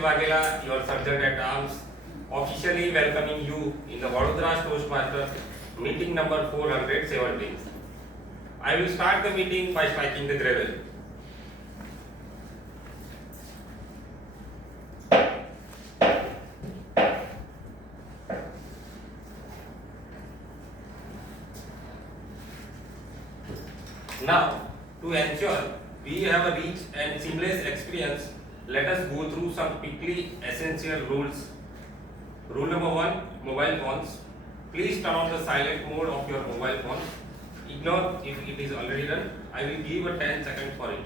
Wagela, your Sergeant at Arms, officially welcoming you in the Vadodara Toastmasters meeting number 417. I will start the meeting by striking the gavel. Now, to ensure we have a rich and seamless experience, let us go through some quickly essential rules. Rule number 1, mobile phones. Please turn on the silent mode of your mobile phone. Ignore if it is already done. I will give a 10 seconds for it.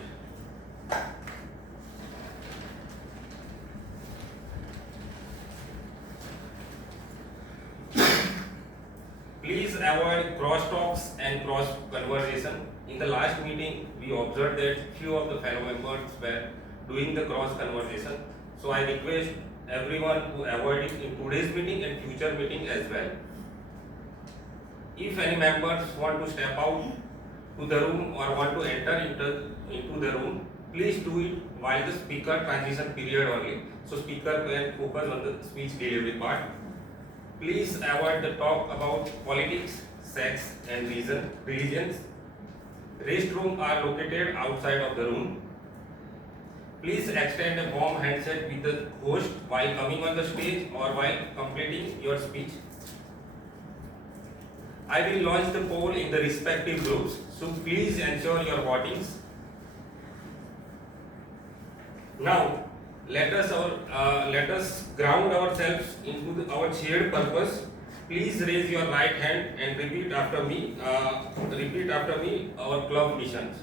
Please avoid crosstalks and cross conversation. In the last meeting, we observed that few of the fellow members were doing the cross conversation. So I request everyone to avoid it in today's meeting and future meeting as well. If any members want to step out to the room or want to enter into the room, please do it while the speaker transition period only. So speaker can focus on the speech delivery part. Please avoid the talk about politics, sex and religions. Restrooms are located outside of the room. Please extend a warm handshake with the host while coming on the stage or while completing your speech. I will launch the poll in the respective groups, so please ensure your votings. Now, let us ground ourselves into our shared purpose. Please raise your right hand and repeat after me. Our club missions.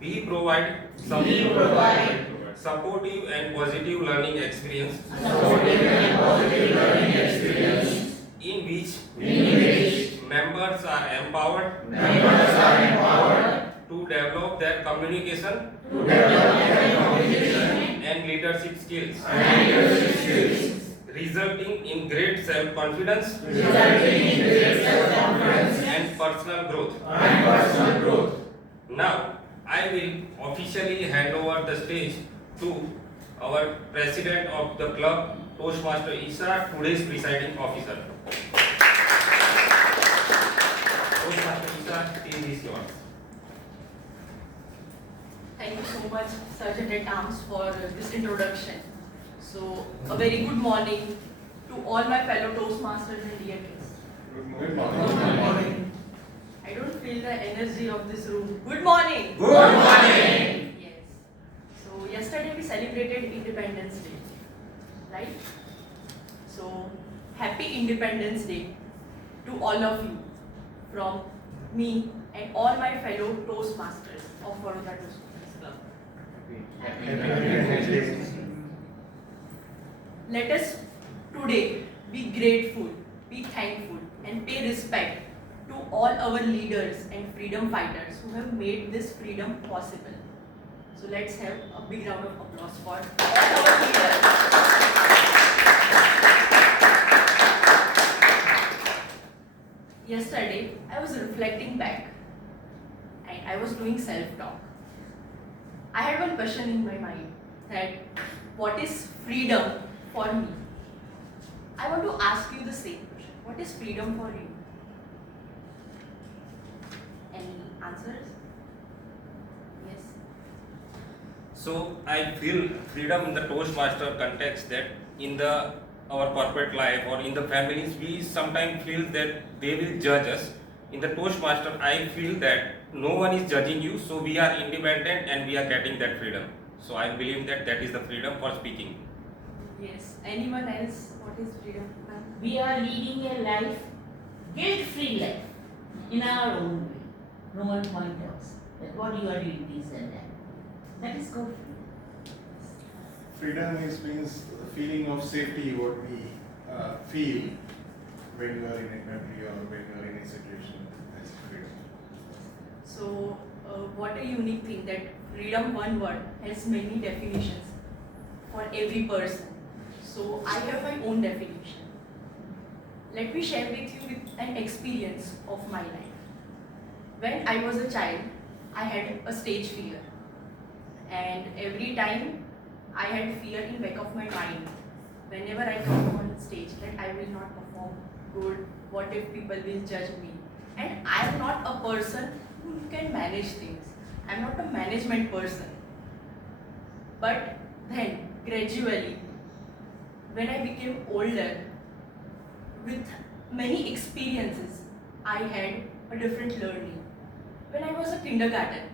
We provide supportive and positive learning experience. In which members are empowered to develop their communication and leadership skills, resulting in great self-confidence and personal growth. Now, I will officially hand over the stage to our president of the club, Toastmaster Isha, today's presiding officer. Toastmaster Isha, stage is yours. Thank you so much, Sergeant at Arms, for this introduction. So, a very good morning to all my fellow Toastmasters and dear guests. Good morning. I don't feel the energy of this room. Good morning. Good morning. Yes. So, yesterday we celebrated Independence Day, right? So, happy Independence Day to all of you from me and all my fellow Toastmasters of Vadodara Toastmasters Club. Let us today be grateful, be thankful, and pay respect to all our leaders and freedom fighters who have made this freedom possible. So let's have a big round of applause for all our leaders. Yesterday, I was reflecting back and I was doing self-talk. I had one question in my mind that what is freedom for me? I want to ask you the same question. What is freedom for you? Any answers? Yes. So I feel freedom in the Toastmaster context that in our corporate life or in the families, we sometimes feel that they will judge us. In the Toastmaster, I feel that no one is judging you, so we are independent and we are getting that freedom. So I believe that that is the freedom for speaking. Yes. Anyone else? What is freedom? We are leading a life, guilt-free life, in our own way. No one point us that what you are doing this and that. That is called freedom. Freedom means the feeling of safety, what we feel when you are in a country or when you are in a situation. That's freedom. So, what a unique thing that freedom, one word, has many definitions for every person. So, I have my own definition. Let me share with you with an experience of my life. When I was a child, I had a stage fear, and every time I had fear in back of my mind whenever I come on stage that I will not perform good, what if people will judge me. And I am not a person who can manage things. I am not a management person. But then gradually, when I became older, with many experiences, I had a different learning. When I was a kindergarten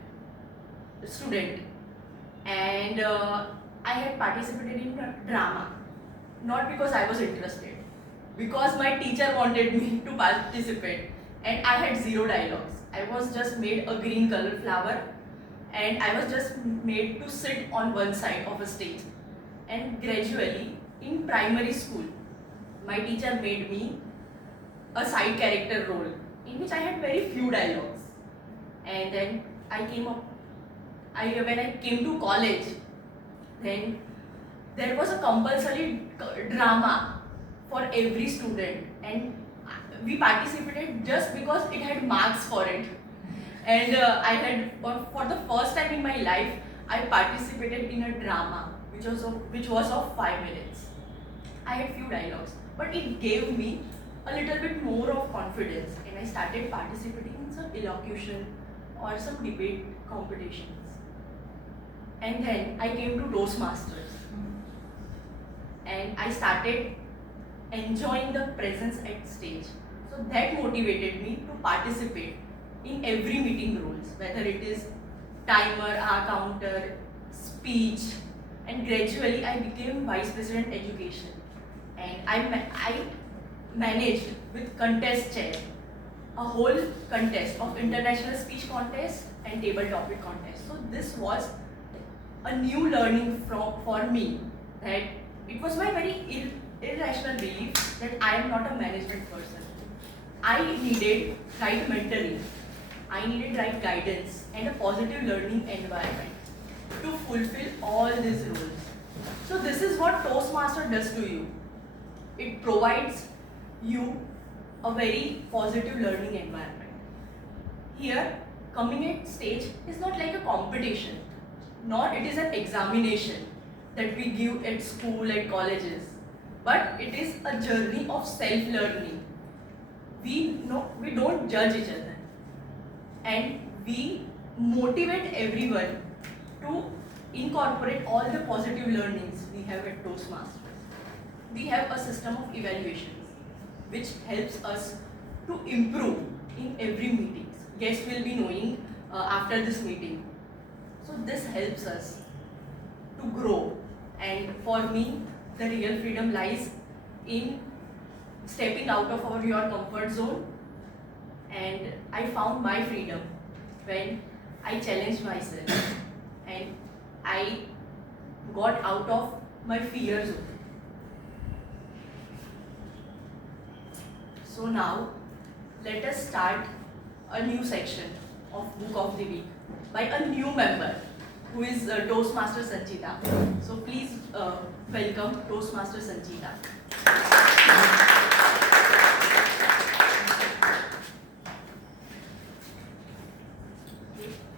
student, and I had participated in a drama, not because I was interested, because my teacher wanted me to participate, and I had zero dialogues. I was just made a green color flower, and I was just made to sit on one side of a stage. And gradually, in primary school, my teacher made me a side character role in which I had very few dialogues. And then when I came to college, then there was a compulsory drama for every student, and we participated just because it had marks for it. And for the first time in my life, I participated in a drama which was of 5 minutes. I had few dialogues, but it gave me a little bit more of confidence, and I started participating in some elocution or some debate competitions. And then I came to Toastmasters, and I started enjoying the presence at stage. So that motivated me to participate in every meeting roles, whether it is timer, counter, speech, and gradually I became Vice President Education, and I managed with contest chair a whole contest of international speech contest and table topic contest. So this was a new learning for me, that it was my very irrational belief that I am not a management person. I needed right mentoring, I needed right guidance and a positive learning environment to fulfill all these roles. So this is what Toastmaster does to you. It provides you a very positive learning environment. Here, coming at stage is not like a competition, nor it is an examination that we give at school, at colleges, but it is a journey of self-learning. We don't judge each other, and we motivate everyone to incorporate all the positive learnings we have at Toastmasters. We have a system of evaluations which helps us to improve in every meeting. Guests will be knowing after this meeting. So this helps us to grow, and for me the real freedom lies in stepping out of your comfort zone, and I found my freedom when I challenged myself and I got out of my fear zone. So now let us start a new section of Book of the Week by a new member who is Toastmaster Sanchita. So please welcome Toastmaster Sanchita.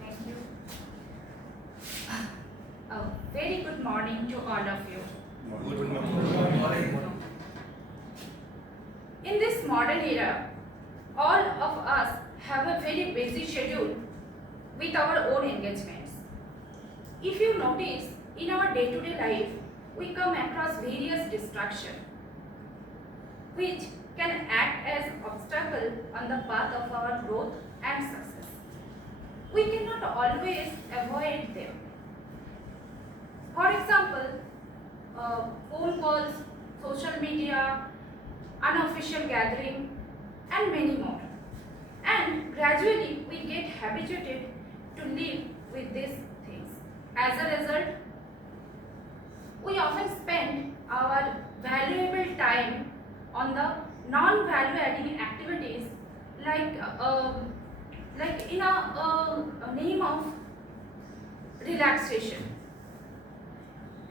Thank you. A very good morning to all of you. Good morning. In this modern era, all of us have a very busy schedule with our own engagements. If you notice, in our day-to-day life, we come across various distractions which can act as obstacle on the path of our growth and success. We cannot always avoid them. For example, phone calls, social media, unofficial gathering, and many more. And gradually we get habituated to live with these things. As a result, we often spend our valuable time on the non-value adding activities like in a name of relaxation.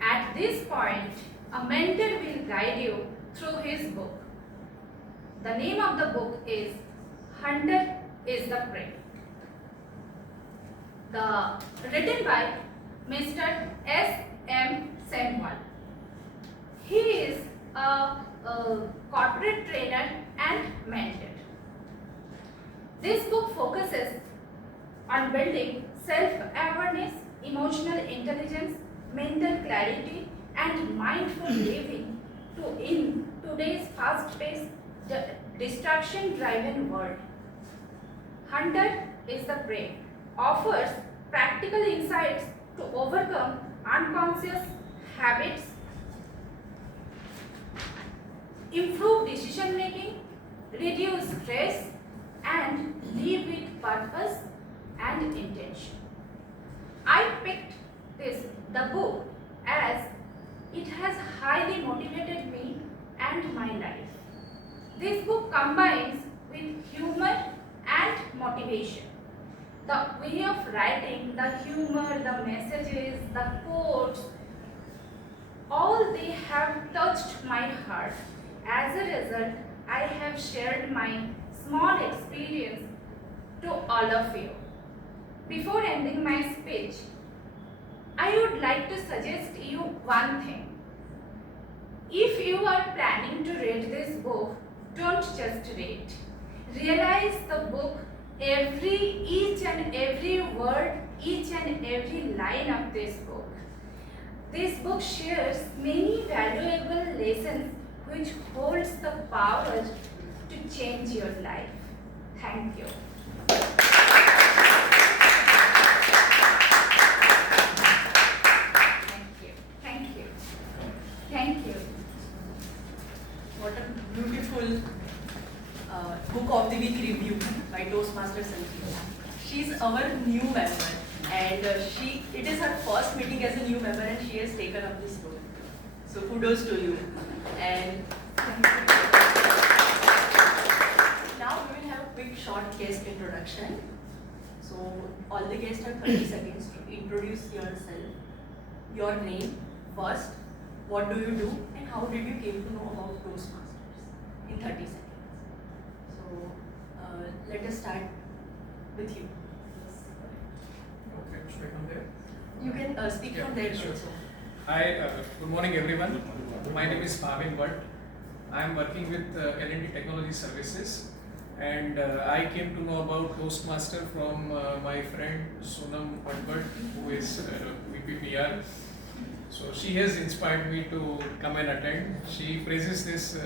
At this point, a mentor will guide you through his book. The name of the book is Hunter is the Prey. Written by Mr. S. am Samuel. He is a corporate trainer and mentor. This book focuses on building self-awareness, emotional intelligence, mental clarity, and mindful living in today's fast-paced, distraction-driven world. Hunter is the Prey offers practical insights to overcome unconscious habits, improve decision making, reduce stress, and live with purpose and intention. I picked the book as it has highly motivated me and my life. This book combines with humor and motivation. The way of writing, the humor, the messages, the quotes, all they have touched my heart. As a result, I have shared my small experience to all of you. Before ending my speech, I would like to suggest you one thing. If you are planning to read this book, don't just read. Realize the book, each and every word, each and every line of this book. This book shares many valuable lessons which holds the power to change your life. Thank you. Thank you. Thank you. What a beautiful book of the week review by Toastmaster Sanjeev. She's our new member, and it is her first meeting as a new member, and she has taken up this role. So kudos to you. And now we will have a quick short guest introduction. So all the guests have 30 seconds to introduce yourself, your name first, what do you do, and how did you came to know about Toastmasters in 30 seconds. So let us start with you. Okay, straight from there. You can speak from there sure. also. Hi, good morning everyone. My name is Subham. I am working with L&D Technology Services, and I came to know about Toastmaster from my friend Sonam Bhatt, who is VPPR. So she has inspired me to come and attend. She praises this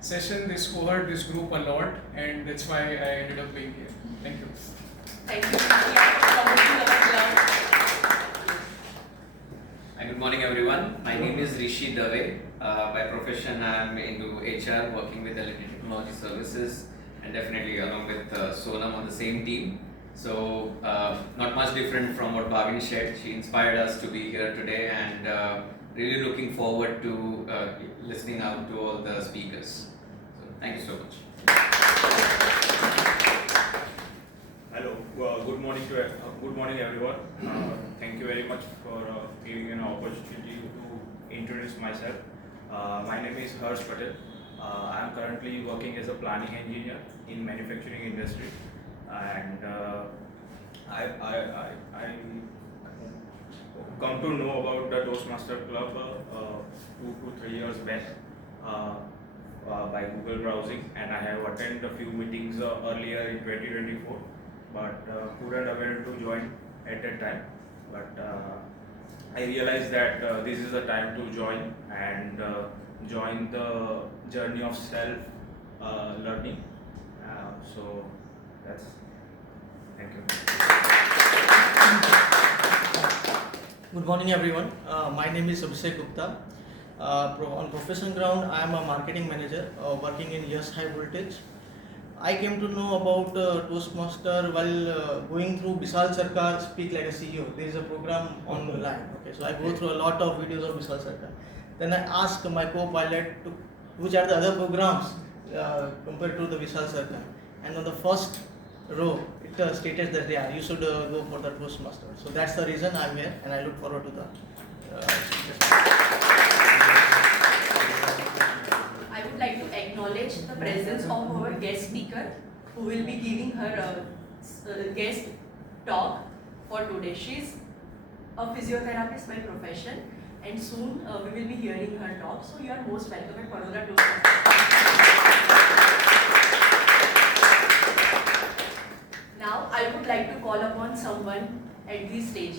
session, this cohort, this group a lot, and that's why I ended up being here. Thank you. Thank you. Hi, Good morning everyone. My name is Rishi Dave. By profession I am into HR, working with L&D Technology Services, and definitely along with Sonam on the same team. So not much different from what Bhavin shared. She inspired us to be here today, and really looking forward to listening out to all the speakers. So thank you so much. Hello. Good morning, everyone. Thank you very much for giving me an opportunity to introduce myself. My name is Harsh Patel. I am currently working as a planning engineer in manufacturing industry, and I come to know about the Toastmaster Club 2 to 3 years back by Google browsing, and I have attended a few meetings earlier in 2024, but couldn't able to join at that time. But I realized that this is the time to join and join the journey of self learning. So that's. Thank you. Good morning everyone. My name is Abhishek Gupta. On professional ground, I am a marketing manager working in Yes High Voltage. I came to know about Toastmaster while going through Vishal Sarkar Speak Like a CEO. There is a program online. Okay, so I go through a lot of videos of Vishal Sarkar. Then I ask my co-pilot which are the other programs compared to the Vishal Sarkar. And on the first row, it stated that yeah, you should go for the Toastmaster. So that's the reason I'm here, and I look forward to the. I would like to acknowledge the presence of our guest speaker, who will be giving her guest talk for today. She's a physiotherapist by profession, and soon we will be hearing her talk. So you are most welcome at Vadodara Toastmasters. Now I would like to call upon someone at this stage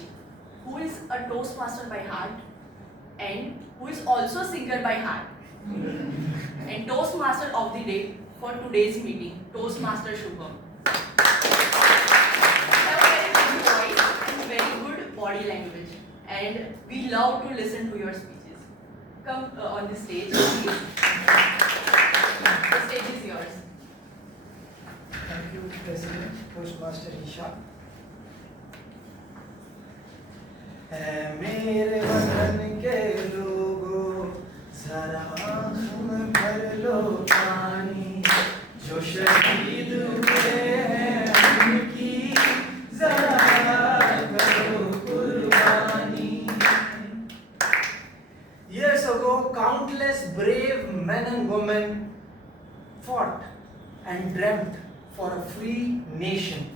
who is a Toastmaster by heart and who is also a singer by heart. And Toastmaster of the day for today's meeting, Toastmaster Subham. You have a very good voice and very good body language, and we love to listen to your speeches. Come on the stage, please. The stage is yours. Thank you, President, Toastmaster Isha. है मेरे वतन के लोगों, जरा आँख में भर लो पानी, जो शहीद हुए हैं उनकी जरा करो कुर्बानी. Years ago, countless brave men and women fought and dreamt for a free nation.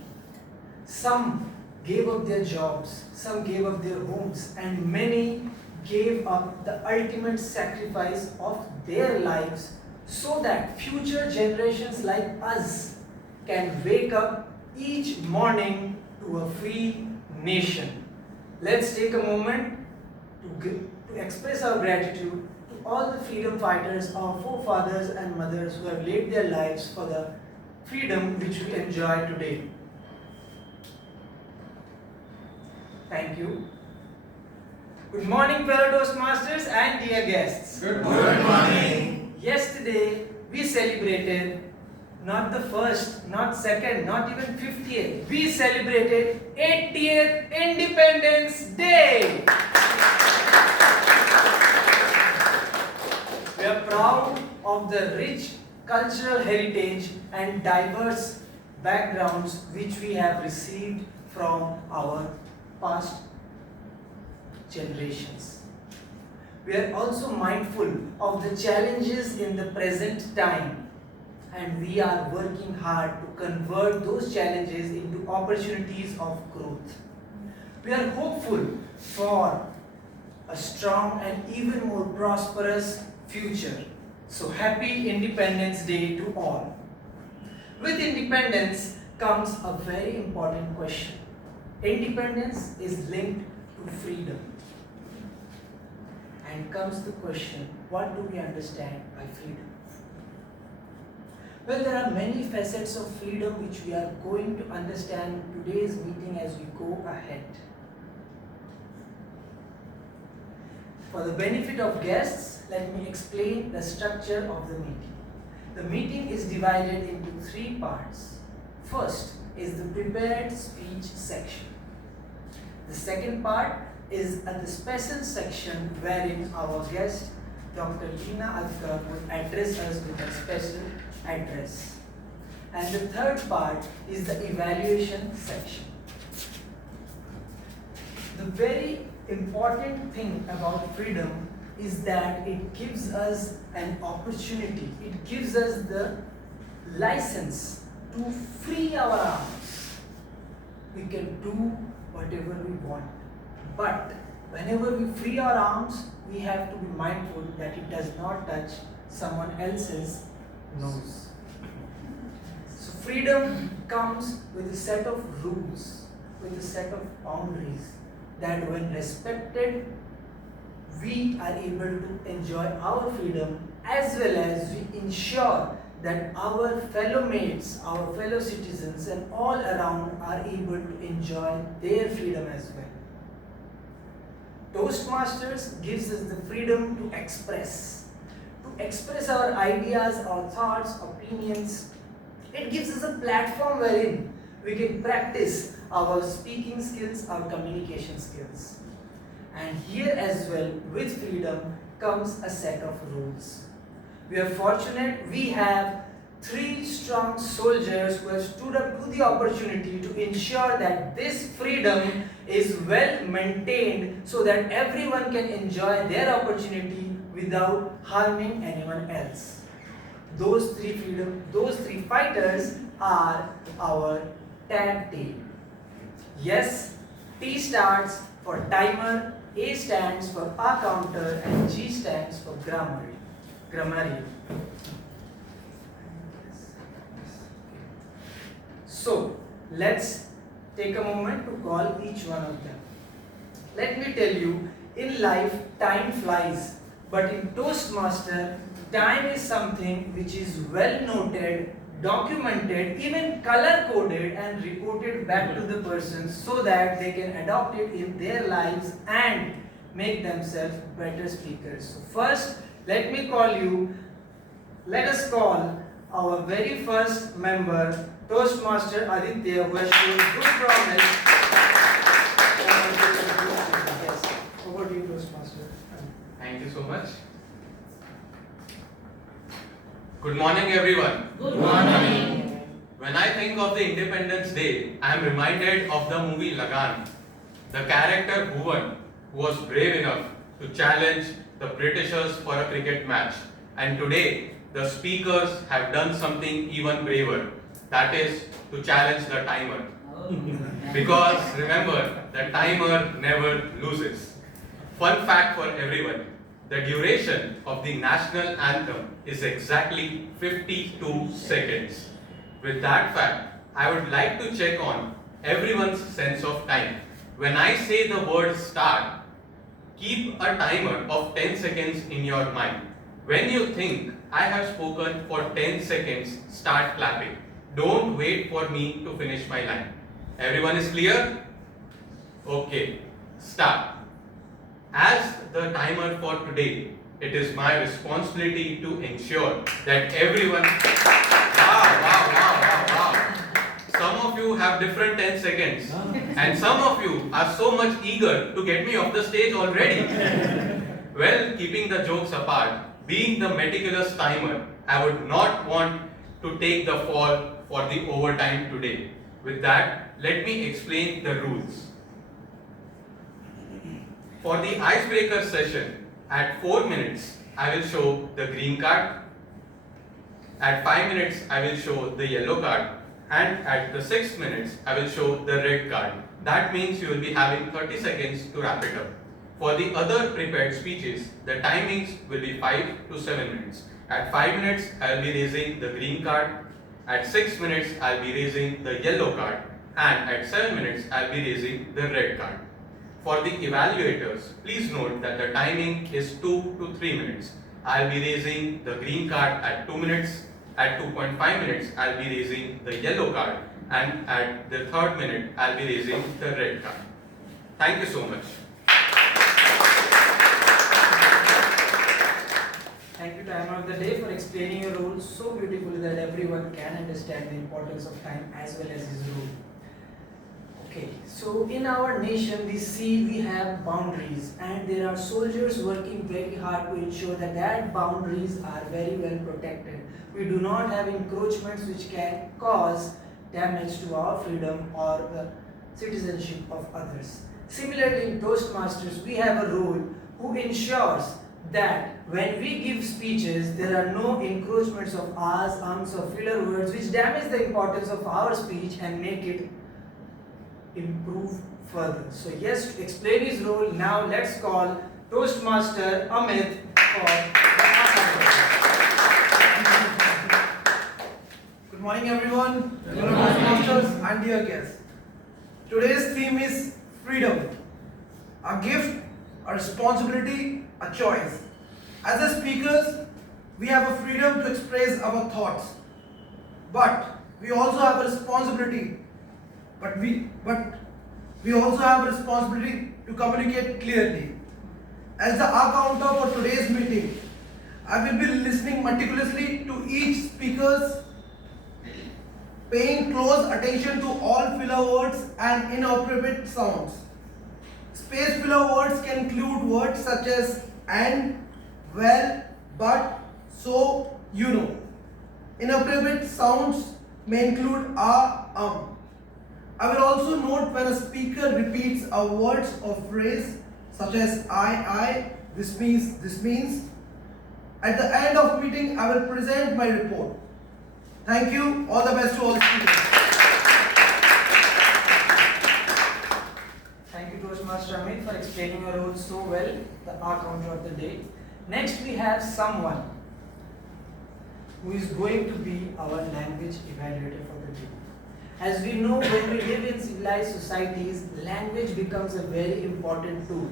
Some gave up their jobs, some gave up their homes, and many gave up the ultimate sacrifice of their lives so that future generations like us can wake up each morning to a free nation. Let's take a moment to express our gratitude to all the freedom fighters, our forefathers and mothers who have laid their lives for the freedom which we enjoy today. Thank you. Good morning, fellow Toastmasters and dear guests. Good morning. Yesterday, we celebrated not the first, not second, not even 50th. We celebrated 80th Independence Day. We are proud of the rich cultural heritage and diverse backgrounds which we have received from our past generations. We are also mindful of the challenges in the present time, and we are working hard to convert those challenges into opportunities of growth. We are hopeful for a strong and even more prosperous future. So happy Independence Day to all. With independence comes a very important question. Independence is linked to freedom. And comes the question, what do we understand by freedom? Well, there are many facets of freedom which we are going to understand in today's meeting as we go ahead. For the benefit of guests, let me explain the structure of the meeting. The meeting is divided into three parts. First is the prepared speech section. The second part is the special section wherein our guest, Dr. Tina Adkar, would address us with a special address. And the third part is the evaluation section. The very important thing about freedom is that it gives us an opportunity, it gives us the license to free our arms. We can do whatever we want. But whenever we free our arms, we have to be mindful that it does not touch someone else's nose. So freedom comes with a set of rules, with a set of boundaries that when respected, we are able to enjoy our freedom as well as we ensure that our fellow mates, our fellow citizens and all around are able to enjoy their freedom as well. Toastmasters gives us the freedom to express our ideas, our thoughts, opinions. It gives us a platform wherein we can practice our speaking skills, our communication skills. And here as well, with freedom comes a set of rules. We are fortunate we have 3 strong soldiers who have stood up to the opportunity to ensure that this freedom is well maintained so that everyone can enjoy their opportunity without harming anyone else. Those three fighters are our tag team. Yes, T starts for timer, A stands for a counter, and G stands for grammarian. So let's take a moment to call each one of them. Let me tell you, in life time flies, but in Toastmaster, time is something which is well noted, documented, even color coded and reported back to the person so that they can adopt it in their lives and make themselves better speakers. So first, let us call our very first member, Toastmaster Aditya, who has shown good promise. Yes, over to you, Toastmaster. Thank you so much. Good morning, everyone. Good morning. When I think of the Independence Day, I am reminded of the movie Lagan. The character Bhuvan was brave enough to challenge the Britishers for a cricket match. And today, the speakers have done something even braver. That is to challenge the timer. Because remember, the timer never loses. Fun fact for everyone. The duration of the national anthem is exactly 52 seconds. With that fact, I would like to check on everyone's sense of time. When I say the word start, keep a timer of 10 seconds in your mind. When you think I have spoken for 10 seconds, start clapping. Don't wait for me to finish my line. Everyone is clear? Okay, start. As the timer for today, it is my responsibility to ensure that everyone... Wow. Some of you have different 10 seconds and some of you are so much eager to get me off the stage already. Well, keeping the jokes apart, being the meticulous timer, I would not want to take the fall for the overtime today. With that, let me explain the rules. For the icebreaker session, at 4 minutes, I will show the green card. At 5 minutes, I will show the yellow card. And at the 6 minutes, I will show the red card. That means you will be having 30 seconds to wrap it up. For the other prepared speeches, the timings will be 5 to 7 minutes. At 5 minutes, I will be raising the green card. At 6 minutes, I will be raising the yellow card. And at 7 minutes, I will be raising the red card. For the evaluators, please note that the timing is 2 to 3 minutes. I will be raising the green card at 2 minutes. At 2.5 minutes, I will be raising the yellow card. And at the 3rd minute, I will be raising the red card. Thank you so much. Thank you, timer of the day, for explaining your role so beautifully that everyone can understand the importance of time as well as his role. Okay, so in our nation we have boundaries and there are soldiers working very hard to ensure that boundaries are very well protected. We do not have encroachments which can cause damage to our freedom or the citizenship of others. Similarly, in Toastmasters, we have a role who ensures that when we give speeches, there are no encroachments of ahs, ums or filler words which damage the importance of our speech and make it improve further. So yes, to explain his role, now let's call Toastmaster Amit for the Good morning, everyone. Hello, Toastmasters and dear guests. Today's theme is freedom. A gift, a responsibility, a choice. As a speakers, we have a freedom to express our thoughts, but we also have a responsibility. But we also have a responsibility to communicate clearly. As the accountant for today's meeting, I will be listening meticulously to each speaker's, paying close attention to all filler words and inappropriate sounds. Space filler words can include words such as and, well, but, so, you know. Inappropriate sounds may include I will also note when a speaker repeats a word or phrase such as I, this means. At the end of meeting, I will present my report. Thank you. All the best to all speakers. Thank you, Toastmaster Amit. explaining your role so well, our counter of the day. Next we have someone who is going to be our language evaluator for the day. As we know, when we live in civilized societies, language becomes a very important tool.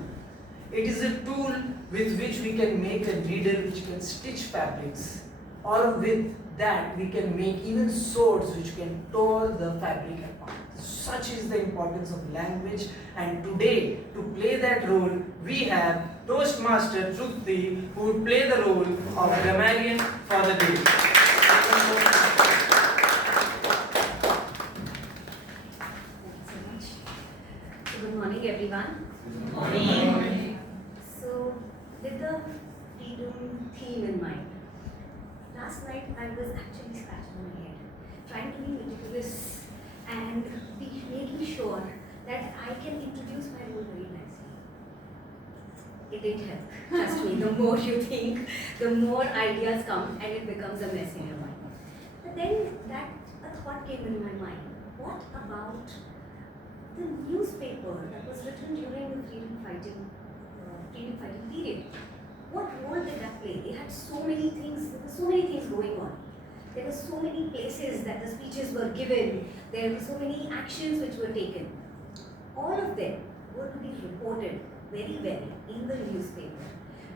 It is a tool with which we can make a needle which can stitch fabrics, or with that we can make even swords which can tear the fabric apart. Such is the importance of language, and today to play that role we have Toastmaster Trupti, who would play the role of grammarian for the day. Good morning, everyone. Good morning. So, with the freedom theme in mind, last night I was actually scratching my head, trying to be meticulous and be making sure that I can introduce my role very nicely. It didn't help. Trust me, the more you think, the more ideas come and it becomes a mess in your mind. But then a thought came in my mind. What about the newspaper that was written during the freedom fighting period? What role did that play? They had so many things, there were so many things going on. There were so many places that the speeches were given. There were so many actions which were taken. All of them were to be reported very well in the newspaper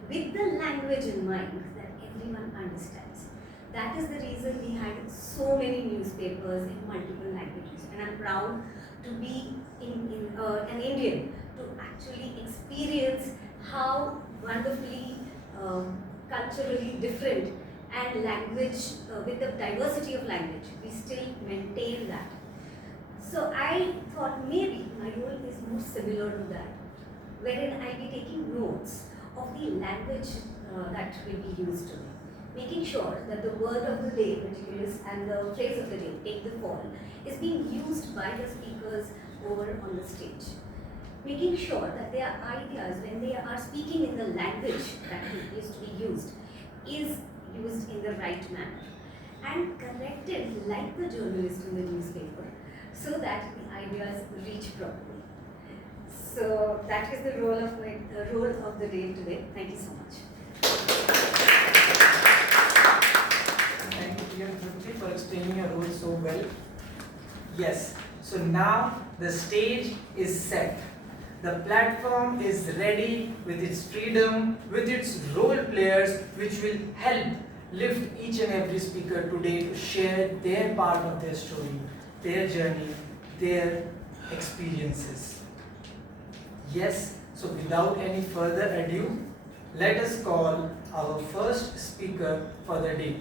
with the language in mind that everyone understands. That is the reason we had so many newspapers in multiple languages, and I'm proud to be an Indian to actually experience how wonderfully culturally different and language, with the diversity of language, we still maintain that. So I thought maybe my role is more similar to that, wherein I'll be taking notes of the language that will be used today, making sure that the word of the day, meticulous, and the phrase of the day, take the fall, is being used by the speakers over on the stage. Making sure that their ideas, when they are speaking in the language that is to be used, is used in the right manner and corrected like the journalist in the newspaper, so that the ideas reach properly. So that is the role of the day today. Thank you so much. Thank you, Trupti, for explaining your role so well. Yes, so now the stage is set. The platform is ready with its freedom, with its role players, which will help lift each and every speaker today to share their part of their story, their journey, their experiences. Yes, so without any further ado, let us call our first speaker for the day.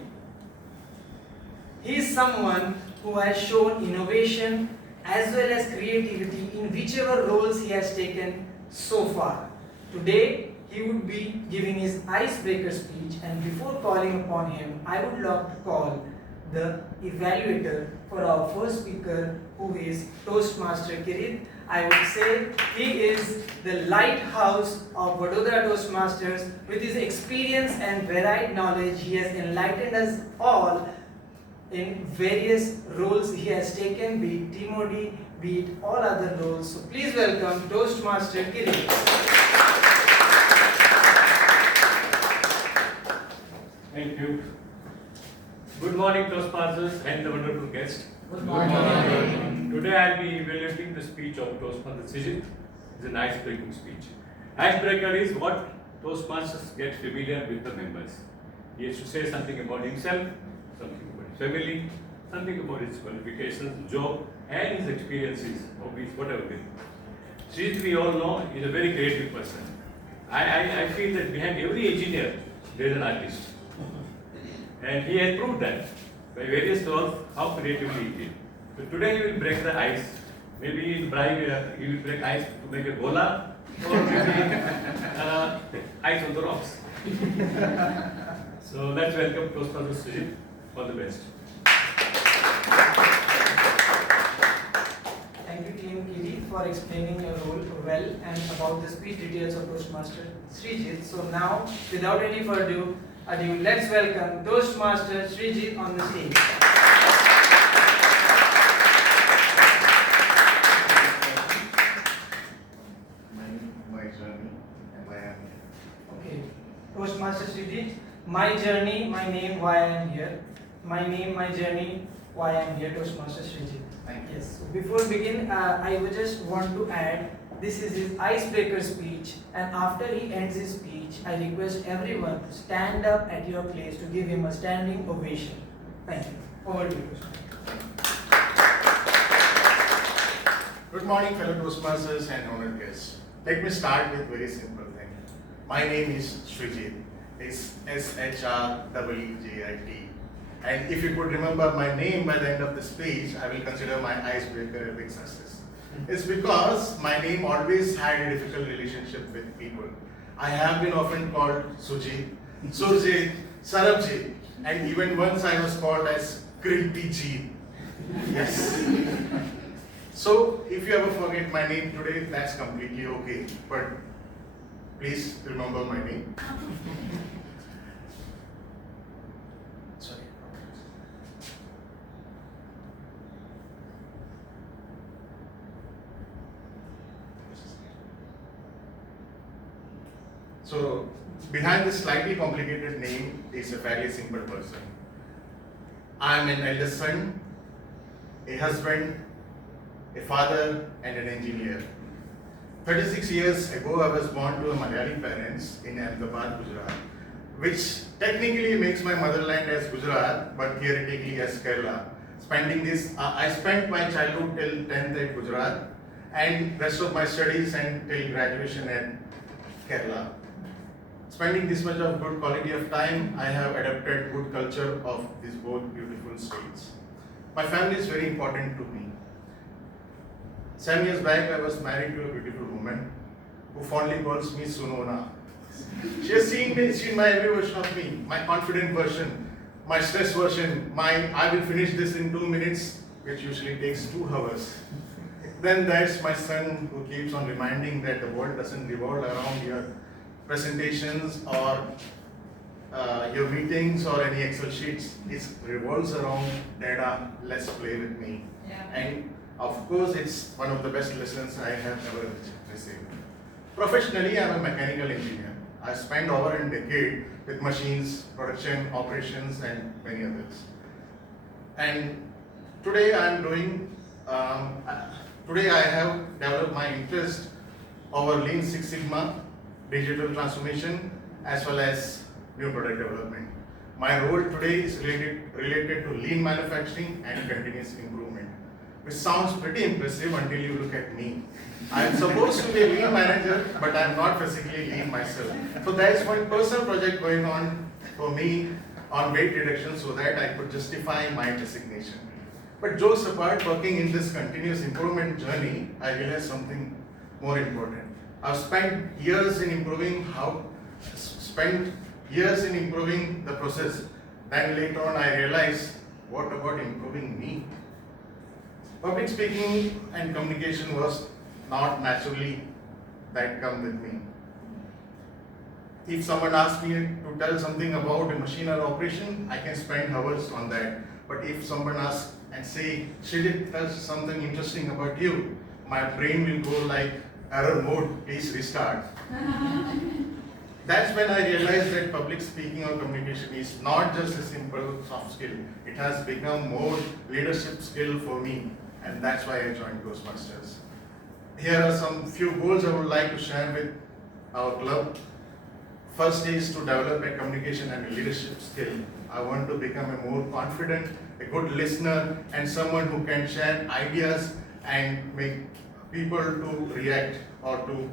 He is someone who has shown innovation as well as creativity in whichever roles he has taken so far. Today, he would be giving his icebreaker speech, and before calling upon him, I would love to call the evaluator for our first speaker, who is Toastmaster Kirit. I would say he is the lighthouse of Vadodara Toastmasters. With his experience and varied knowledge, he has enlightened us all in various roles he has taken, be it TMOD, be it all other roles. So please welcome Toastmaster Kirit. Thank you. Good morning, Toastmasters and the wonderful guest. Good morning. Today I'll be evaluating the speech of Toastmaster Srijit. It's an ice-breaking speech. Icebreaker is what Toastmasters get familiar with the members. He has to say something about himself, something about his family, something about his qualifications, job, and his experiences, hobbies, whatever it is. Srijit, we all know, is a very creative person. I feel that behind every engineer, there is an artist. And he has proved that by various roles how creatively he did. So today he will break the ice. Maybe he will break ice to make a gola, or maybe ice on the rocks. So let's welcome Toastmaster Srijit. All the best. Thank you, Team Kirit, for explaining your role well and about the speech details of Toastmaster Srijit. So now, without any further ado, let's welcome Toastmaster Srijit on the stage. My journey. why I am here. Okay, Toastmaster Srijit, my journey, my name, why I am here. My name, my journey, why I am here, Toastmaster Srijit. Thank you. Yes, so before begin, I would just want to add, this is his icebreaker speech, and after he ends his speech, I request everyone to stand up at your place to give him a standing ovation. Thank you. Over to you, Toastmaster. Good morning, fellow Toastmasters and honored guests. Let me start with very simple thing. My name is Srijit. It's Shrejit. And if you could remember my name by the end of the speech, I will consider my icebreaker a big success. It's because my name always had a difficult relationship with people. I have been often called Sujit, Surjit, Sarabjit, and even once I was called as Crimpy Jeet. Yes. So, if you ever forget my name today, that's completely okay. But please remember my name. Sorry. So, behind this slightly complicated name is a fairly simple person. I am an eldest son, a husband, a father, and an engineer. 36 years ago, I was born to a Malayali parents in Ahmedabad, Gujarat, which technically makes my motherland as Gujarat, but theoretically as Kerala. I spent my childhood till 10th at Gujarat, and rest of my studies and till graduation at Kerala. Spending this much of good quality of time, I have adapted good culture of these both beautiful states. My family is very important to me. 7 years back, I was married to a beautiful woman who fondly calls me Sunona. She has seen my every version of me, my confident version, my stress version, my I will finish this in 2 minutes, which usually takes 2 hours. Then there's my son who keeps on reminding that the world doesn't revolve around your presentations or your meetings or any Excel sheets. It revolves around data, let's play with me. Yeah. And of course, it's one of the best lessons I have ever received. Professionally, I'm a mechanical engineer. I spent over a decade with machines, production, operations, and many others. And today I have developed my interest over Lean Six Sigma, digital transformation, as well as new product development. My role today is related to lean manufacturing and continuous improvement, which sounds pretty impressive until you look at me. I am supposed to be a lean manager, but I am not physically lean myself. So there is one personal project going on for me on weight reduction so that I could justify my designation. But jokes apart, working in this continuous improvement journey, I realized something more important. I've spent years in improving the process. Then later on I realized, what about improving me? Public speaking and communication was not naturally that come with me. If someone asks me to tell something about a machine or operation, I can spend hours on that. But if someone asks and say, Srijit, tell something interesting about you, my brain will go like error mode, please restart. That's when I realized that public speaking or communication is not just a simple soft skill. It has become more leadership skill for me, and that's why I joined Toastmasters. Here are some few goals I would like to share with our club. First is to develop a communication and a leadership skill. I want to become a more confident, a good listener, and someone who can share ideas and make people to react or to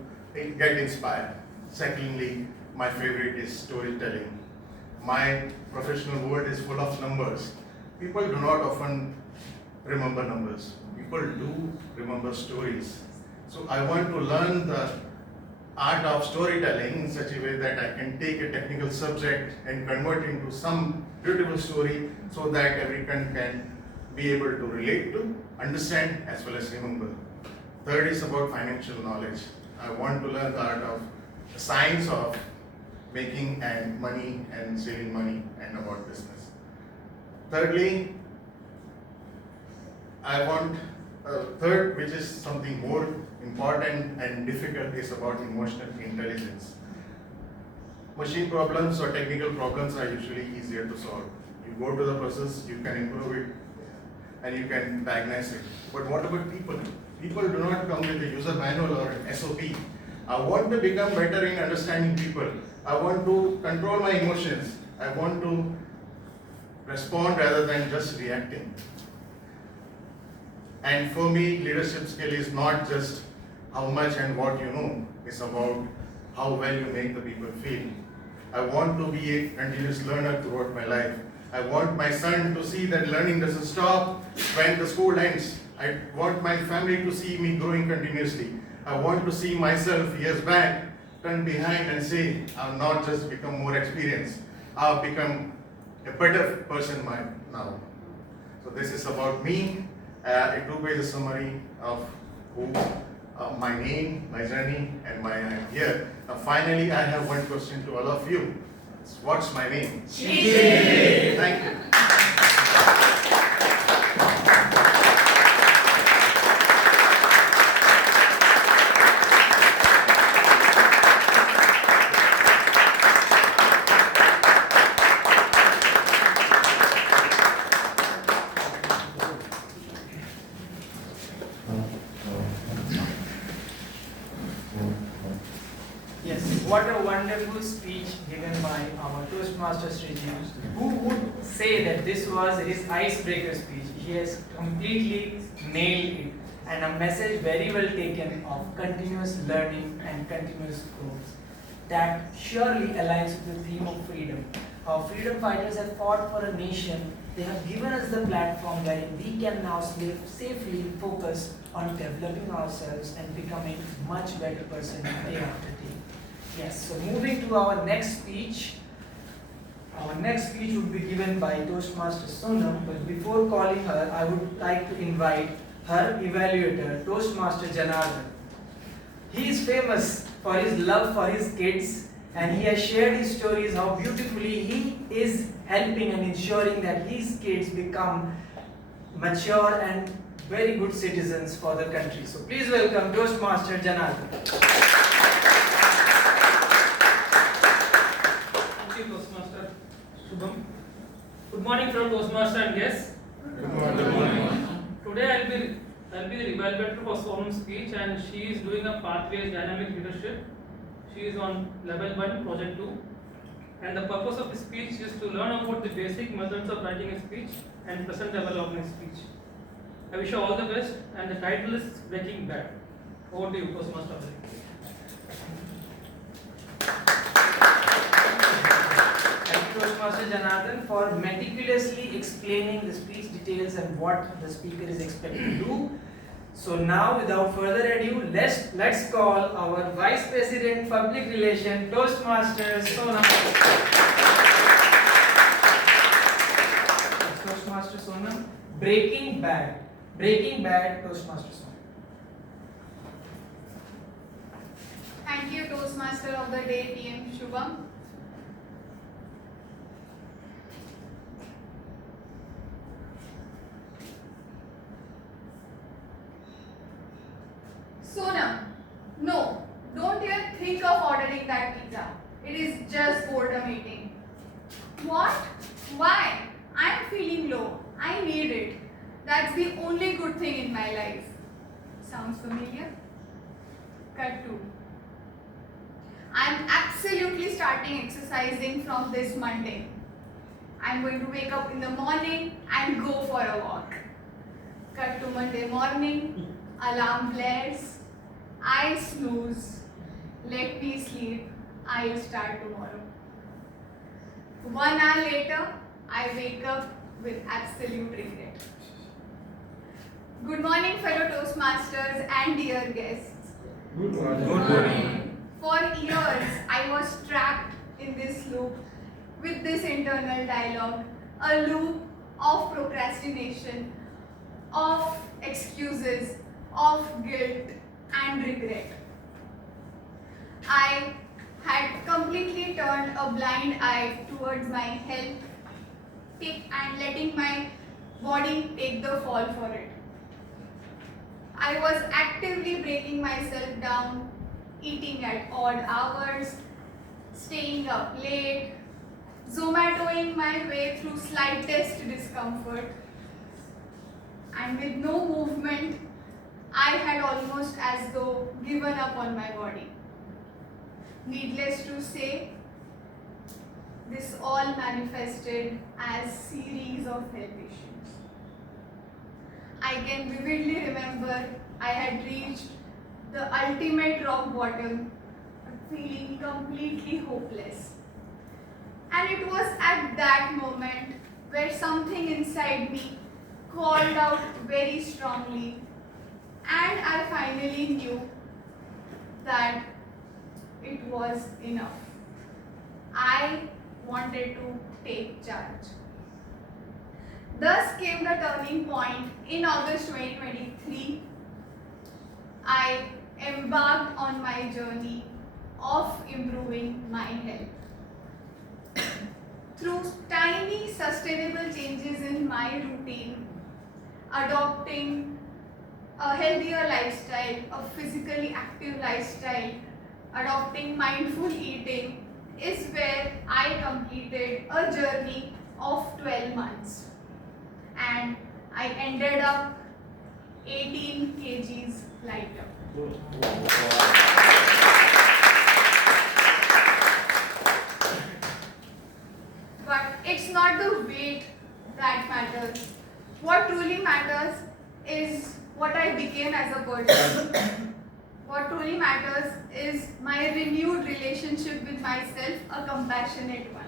get inspired. Secondly, my favorite is storytelling. My professional world is full of numbers. People do not often remember numbers. People do remember stories. So I want to learn the art of storytelling in such a way that I can take a technical subject and convert it into some beautiful story so that everyone can be able to relate to, understand, as well as remember. Third is about financial knowledge. I want to learn the art of the science of making and money and saving money and about business. Thirdly, third, which is something more important and difficult, is about emotional intelligence. machine problems or technical problems are usually easier to solve. You go to the process, you can improve it, and you can diagnose it. But what about people? People do not come with a user manual or an SOP. I want to become better in understanding people. I want to control my emotions. I want to respond rather than just reacting. And for me, leadership skill is not just how much and what you know. It's about how well you make the people feel. I want to be a continuous learner throughout my life. I want my son to see that learning doesn't stop when the school ends. I want my family to see me growing continuously. I want to see myself years back, turn behind and say, I've not just become more experienced, I've become a better person now. So this is about me. A two-page summary of who, my name, my journey, and my I'm here. Now finally, I have one question to all of you. What's my name? Thank you. Yes, what a wonderful speech given by our Toastmaster Sriji. Who would say that this was his icebreaker speech? He has completely nailed it, and a message very well taken of continuous learning and continuous growth. That surely aligns with the theme of freedom. Our freedom fighters have fought for a nation. They have given us the platform wherein we can now safely focus on developing ourselves and becoming much better person day after day. Yes, so moving to our next speech. Our next speech would be given by Toastmaster Sonam, but before calling her, I would like to invite her evaluator, Toastmaster Janardhan. He is famous for his love for his kids, and he has shared his stories how beautifully he is helping and ensuring that his kids become mature and very good citizens for the country. So please welcome Toastmaster Janardhan. Thank you, Toastmaster Subham. Good morning from Toastmaster and guests. Good morning. Today I'll be the evaluator for Sonam's speech, and she is doing a pathways dynamic leadership. She is on level 1, project 2. And the purpose of the speech is to learn about the basic methods of writing a speech and present developing a speech. I wish you all the best, and the title is Breaking Bad. Over to you, Toastmaster. Thank you, Toastmaster Janardhan, for meticulously explaining the speech details and what the speaker is expected to do. So now, without further ado, let's call our Vice President Public Relations, Toastmaster Sonam. Toastmaster Sonam, Breaking Bad, Toastmaster Sonam. Thank you, Toastmaster of the Day, TM Shubham. Sonam, no, don't even think of ordering that pizza. It is just boredom eating. What? Why? I am feeling low. I need it. That's the only good thing in my life. Sounds familiar? Cut 2. I am absolutely starting exercising from this Monday. I am going to wake up in the morning and go for a walk. Cut to Monday morning, alarm blares, I snooze, let me sleep, I'll start tomorrow. 1 hour later, I wake up with absolute regret. Good morning, fellow Toastmasters and dear guests. Good morning. For years, I was trapped in this loop with this internal dialogue, a loop of procrastination, of excuses, of guilt and regret. I had completely turned a blind eye towards my health and letting my body take the fall for it. I was actively breaking myself down, eating at odd hours, staying up late, Zomatoing my way through slightest discomfort, and with no movement, I had almost as though given up on my body. Needless to say, this all manifested as series of health issues. I can vividly remember I had reached the ultimate rock bottom, feeling completely hopeless. And it was at that moment where something inside me called out very strongly, and I finally knew that it was enough. I wanted to take charge. Thus came the turning point in August 2023. I embarked on my journey of improving my health. Through tiny sustainable changes in my routine, adopting a healthier lifestyle, a physically active lifestyle, adopting mindful eating, is where I completed a journey of 12 months. And I ended up 18 kgs lighter. But it's not the weight that matters. What truly matters is what I became as a person. What truly matters is my renewed relationship with myself, a compassionate one.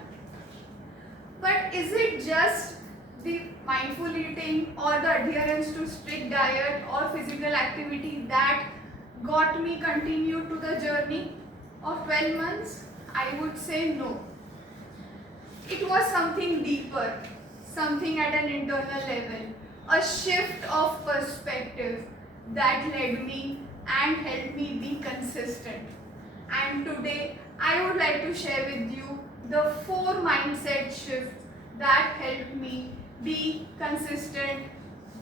But is it just the mindful eating or the adherence to strict diet or physical activity that got me continued to the journey of 12 months? I would say no. It was something deeper, something at an internal level, a shift of perspective that led me and helped me be consistent. And today I would like to share with you the 4 mindset shifts that helped me be consistent,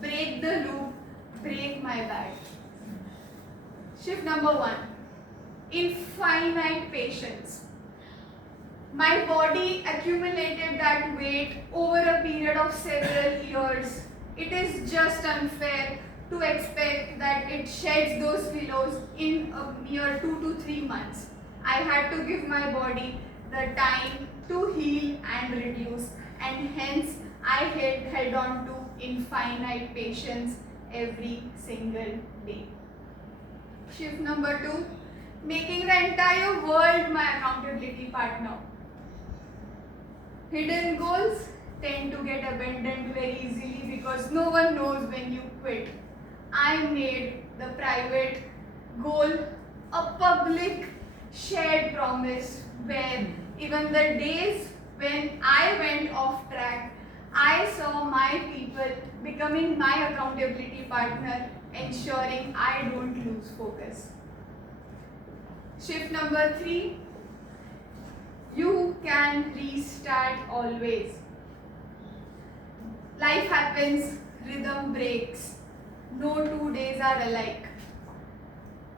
break the loop, break my bad. Shift number 1, infinite patience. My body accumulated that weight over a period of several years. It is just unfair to expect that it sheds those kilos in a mere 2 to 3 months. I had to give my body the time to heal and reduce, and hence I held on to infinite patience every single day. Shift number 2, making the entire world my accountability partner. Hidden goals tend to get abandoned very easily because no one knows when you quit. I made the private goal a public shared promise where even the days when I went off track, I saw my people becoming my accountability partner, ensuring I don't lose focus. Shift number 3, you can restart always. Life happens, rhythm breaks. No 2 days are alike.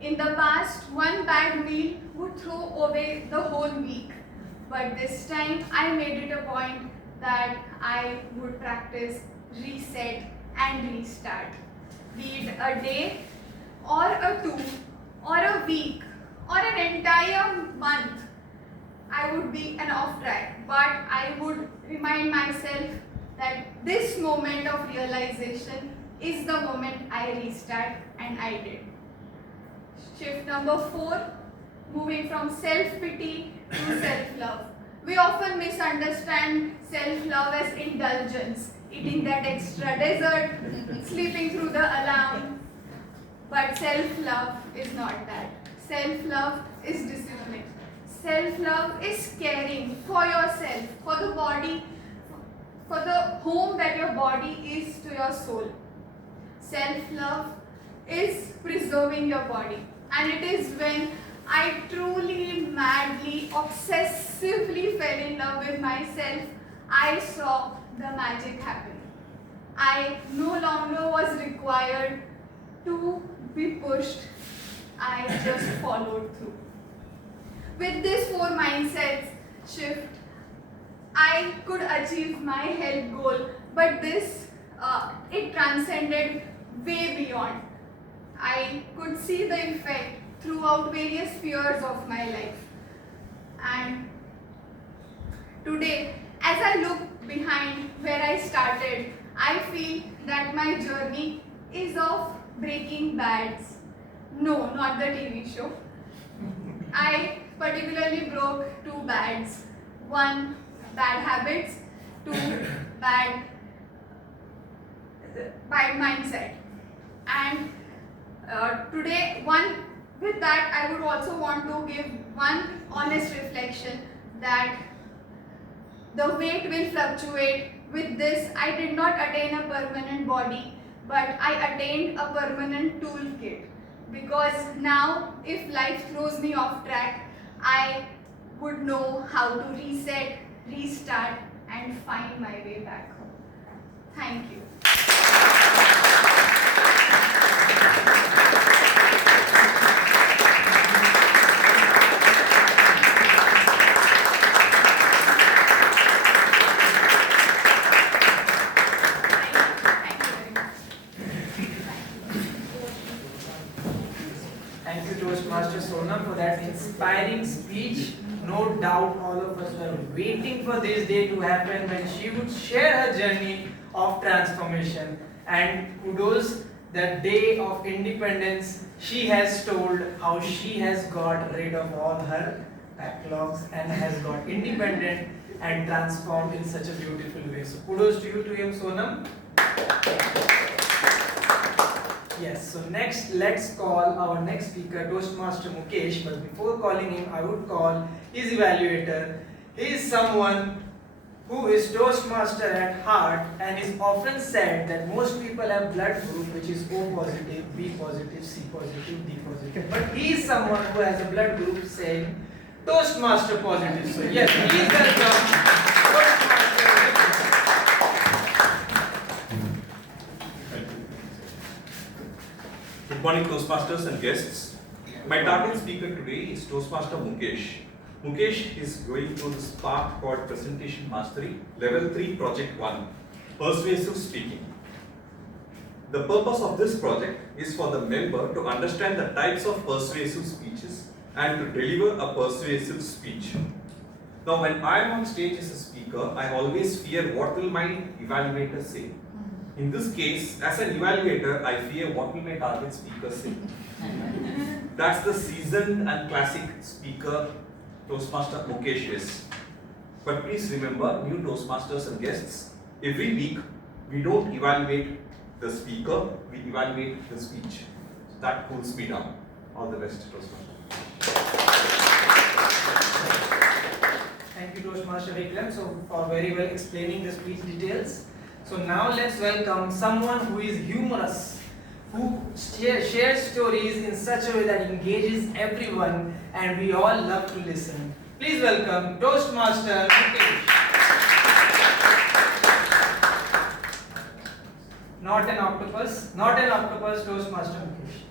In the past, one bad meal would throw away the whole week. But this time, I made it a point that I would practice reset and restart. Be it a day, or a 2, or a week, or an entire month, I would be an off track. But I would remind myself that this moment of realization is the moment I restart, and I did. Shift number 4, moving from self-pity to self-love. We often misunderstand self-love as indulgence, eating that extra dessert, sleeping through the alarm. But self-love is not that. Self-love is discipline. Self-love is caring for yourself, for the body, for the home that your body is to your soul. Self-love is preserving your body, and it is when I truly, madly, obsessively fell in love with myself, I saw the magic happen. I no longer was required to be pushed, I just followed through. With this 4 mindsets shift, I could achieve my health goal, but this, it transcended way beyond. I could see the effect throughout various spheres of my life. And today, as I look behind where I started, I feel that my journey is of breaking bads. No, not the TV show. I particularly broke 2 bads. 1, bad habits. 2, bad mindset. And today, with that, I would also want to give one honest reflection that the weight will fluctuate. With this, I did not attain a permanent body, but I attained a permanent toolkit. Because now, if life throws me off track, I would know how to reset, restart, and find my way back home. Thank you. Thank you, Toastmaster Sonam, for that inspiring speech. No doubt all of us were waiting for this day to happen when she would share her journey of transformation. And kudos, the day of independence, she has told how she has got rid of all her backlogs and has got independent and transformed in such a beautiful way. So kudos to you, Sonam. Yes, so next let's call our next speaker, Toastmaster Mukesh. But before calling him, I would call his evaluator. He is someone who is Toastmaster at heart and is often said that most people have blood group which is O positive, B positive, C positive, D positive. But he is someone who has a blood group saying Toastmaster positive. So yes, please welcome Toastmaster. Good morning, Toastmasters and guests. My target speaker today is Toastmaster Mukesh. Mukesh is going through this path called Presentation Mastery, Level 3, Project 1, Persuasive Speaking. The purpose of this project is for the member to understand the types of persuasive speeches and to deliver a persuasive speech. Now, when I am on stage as a speaker, I always fear what will my evaluator say. In this case, as an evaluator, I fear what will my target speaker say. That's the seasoned and classic speaker Toastmaster Mukesh is. But please remember, new Toastmasters and guests, every week we don't evaluate the speaker, we evaluate the speech. That cools me down. All the best, Toastmaster. Thank you, Toastmaster Vikram, for very well explaining the speech details. So now let's welcome someone who is humorous, who shares stories in such a way that engages everyone and we all love to listen. Please welcome Toastmaster Mukesh. Not an octopus, Toastmaster Mukesh.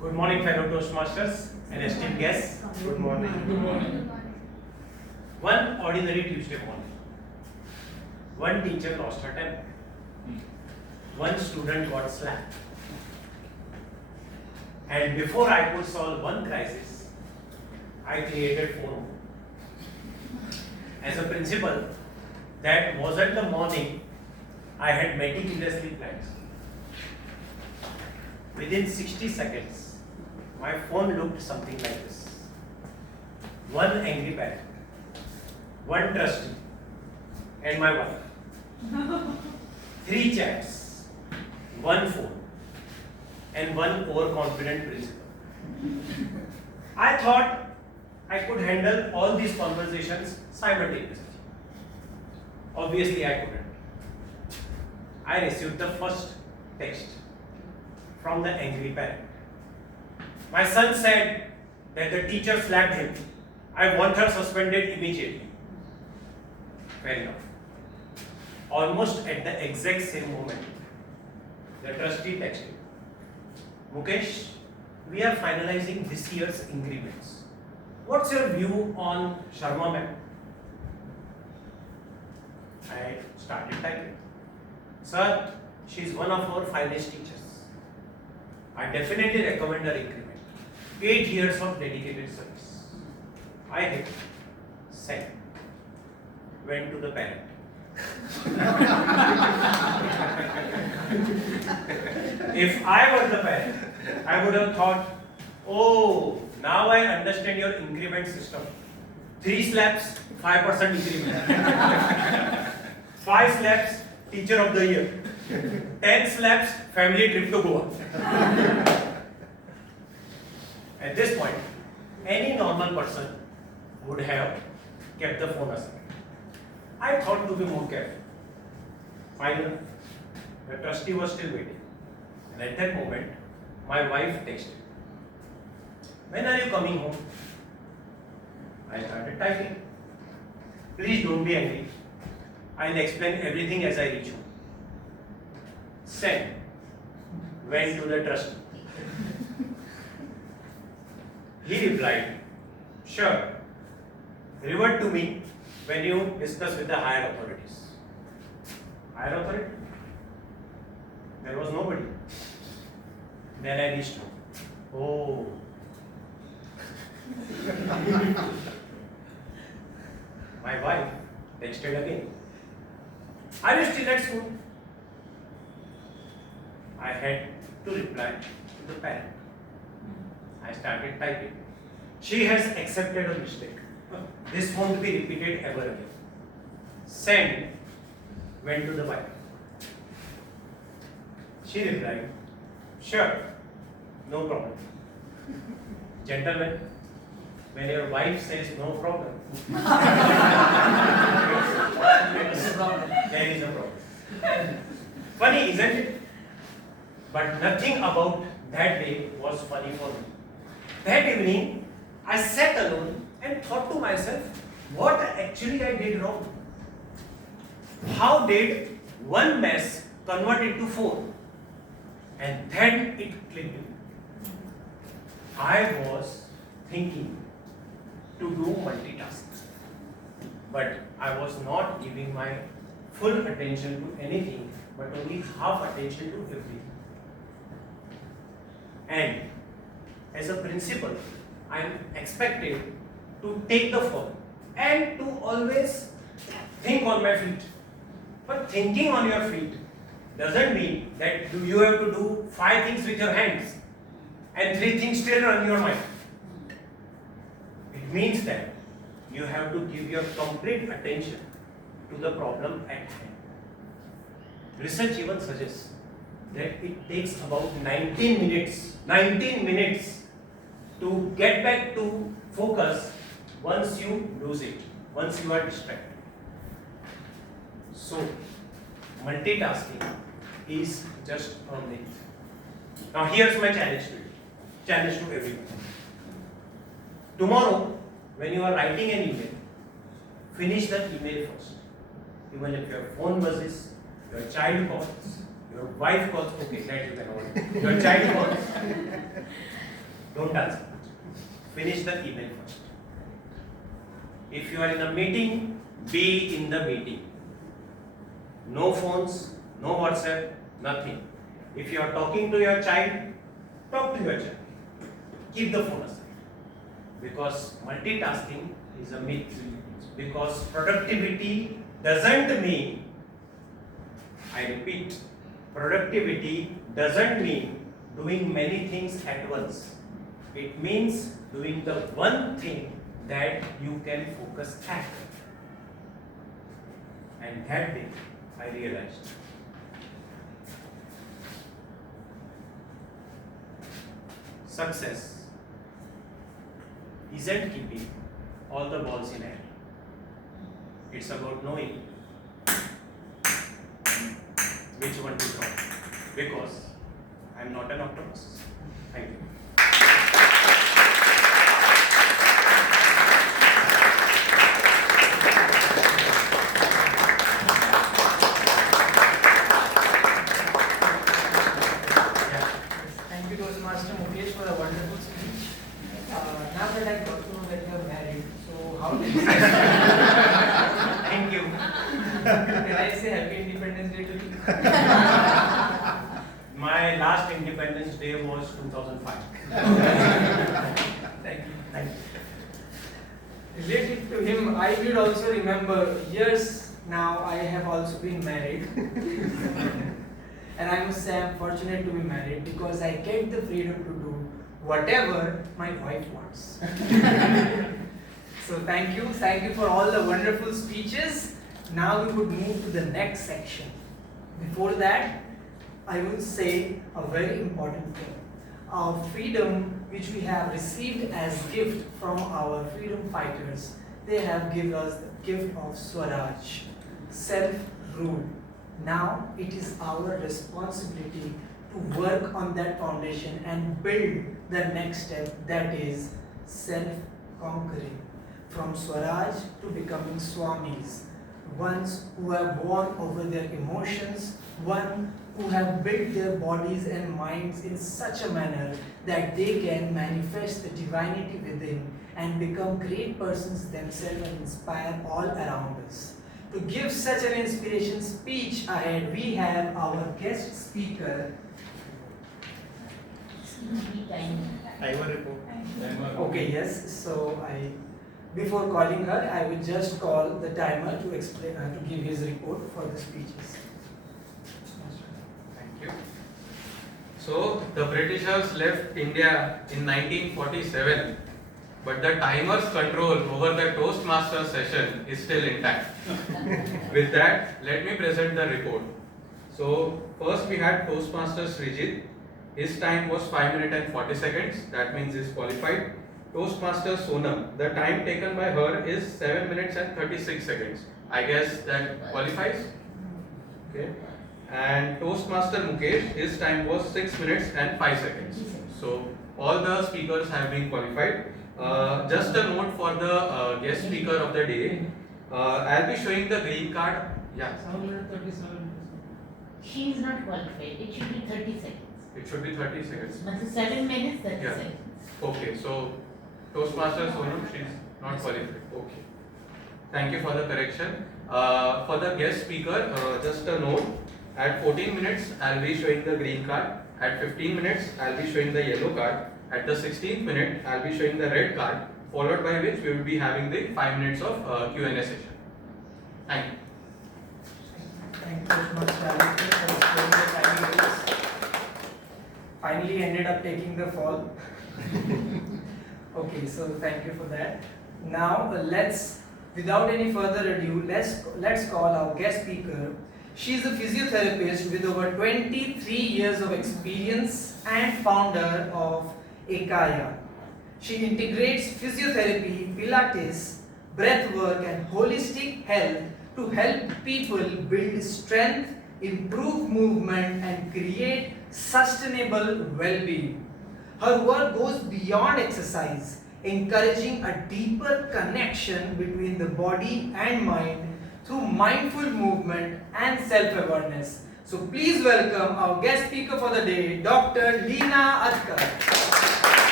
Good morning, fellow Toastmasters and esteemed guests. Good morning. Good morning. One ordinary Tuesday morning, one teacher lost her temper. One student got slapped. And before I could solve one crisis, I created 4 more. As a principal, that wasn't the morning I had meticulously planned. Within 60 seconds, my phone looked something like this. One angry parent, one trustee, and my wife. 3 chats, one phone, and one overconfident principal. I thought I could handle all these conversations simultaneously. Obviously, I couldn't. I received the first text from the angry parent. My son said that the teacher slapped him. I want her suspended immediately. Fair enough. almost at the exact same moment, the trustee texted, Mukesh, we are finalizing this year's increments. What's your view on Sharma ma'am? I started typing. Sir, she is one of our finest teachers. I definitely recommend her increment. 8 years of dedicated service. I hit send. Went to the parent. If I were the parent, I would have thought, oh, now I understand your increment system. 3 slaps, 5% increment. 5 slaps, teacher of the year. 10 slaps, family trip to Goa. At this point, any normal person would have kept the phone aside. I thought to be more careful. Finally, the trustee was still waiting. And at that moment, my wife texted, when are you coming home? I started typing. Please don't be angry. I'll explain everything as I reach home. Send. Went to the trustee. He replied, sure. Revert to me when you discuss with the higher authorities. Higher authority? There was nobody. Then I reached home. Oh. My wife texted again. Are you still at school? I had to reply to the parent. I started typing. She has accepted her mistake. This won't be repeated ever again. Send. Went to the wife. She replied, sure, no problem. Gentlemen, when your wife says no problem, there is a problem. Funny, isn't it? But nothing about that day was funny for me. That evening, I sat alone and thought to myself, what actually I did wrong? How did one mess convert into 4? And then it clicked. I was thinking to do multitasking, but I was not giving my full attention to anything, but only half attention to everything. And as a principal, I am expected to take the phone and to always think on my feet. But thinking on your feet doesn't mean that you have to do 5 things with your hands and 3 things still run your mind. It means that you have to give your complete attention to the problem at hand. Research even suggests that it takes about 19 minutes to get back to focus once you lose it, once you are distracted. So, multitasking is just a myth. Now here's my challenge to everyone. Tomorrow, when you are writing an email, finish the email first. Even if your phone buzzes, your child calls, your wife calls, okay, that you can hold. Your child calls, don't answer. Finish the email first. If you are in a meeting, be in the meeting. No phones, no WhatsApp, nothing. If you are talking to your child, talk to your child. Keep the phone aside. Because multitasking is a myth. Because productivity doesn't mean, I repeat, productivity doesn't mean doing many things at once. It means doing the one thing that you can focus at. And that day, I realized success isn't keeping all the balls in hand. It's about knowing which one to drop. Because I'm not an octopus. Thank you. My last Independence Day was 2005. Thank you. Thank you. Related to him, I will also remember years now I have also been married. And I must say I'm fortunate to be married because I get the freedom to do whatever my wife wants. So thank you for all the wonderful speeches. Now we would move to the next section. Before that, I will say a very important thing. Our freedom, which we have received as gift from our freedom fighters, they have given us the gift of Swaraj, self-rule. Now it is our responsibility to work on that foundation and build the next step, that is self-conquering. From Swaraj to becoming Swamis, ones who have won over their emotions, one who have built their bodies and minds in such a manner that they can manifest the divinity within and become great persons themselves and inspire all around us. To give such an inspiration speech ahead, we have our guest speaker. Timer report. Okay, yes. So before calling her, I will just call the timer to explain, to give his report for the speeches. Thank you. So the Britishers left India in 1947, but the timer's control over the Toastmaster session is still intact. With that, let me present the report. So first we had Toastmaster Srijit. His time was 5 minutes and 40 seconds. That means he's qualified. Toastmaster Sonam, the time taken by her is 7 minutes and 36 seconds. I guess that qualifies. Okay. And Toastmaster Mukesh, his time was 6 minutes and 5 seconds. So all the speakers have been qualified. Just a note for the guest speaker of the day. I'll be showing the green card. Yeah. 737. She is not qualified. It should be 30 seconds. It should be 30 seconds. But 7 minutes, 30 Yeah. seconds. Okay, so Toastmaster Sonam, she's not qualified. Okay. Thank you for the correction. For the guest speaker, just a note. At 14 minutes, I'll be showing the green card. At 15 minutes, I'll be showing the yellow card. At the 16th minute, I'll be showing the red card, followed by which we will be having the 5 minutes of Q&A session. Thank you. Thank you so much, Aditya, for explaining the timing. Finally ended up taking the fall. Okay, so thank you for that. Now without any further ado, let's call our guest speaker. She is a physiotherapist with over 23 years of experience and founder of Ekaya. She integrates physiotherapy, Pilates, breathwork and holistic health to help people build strength, improve movement and create sustainable well-being. Her work goes beyond exercise, encouraging a deeper connection between the body and mind through mindful movement and self-awareness. So please welcome our guest speaker for the day, Dr. Leena Adkar.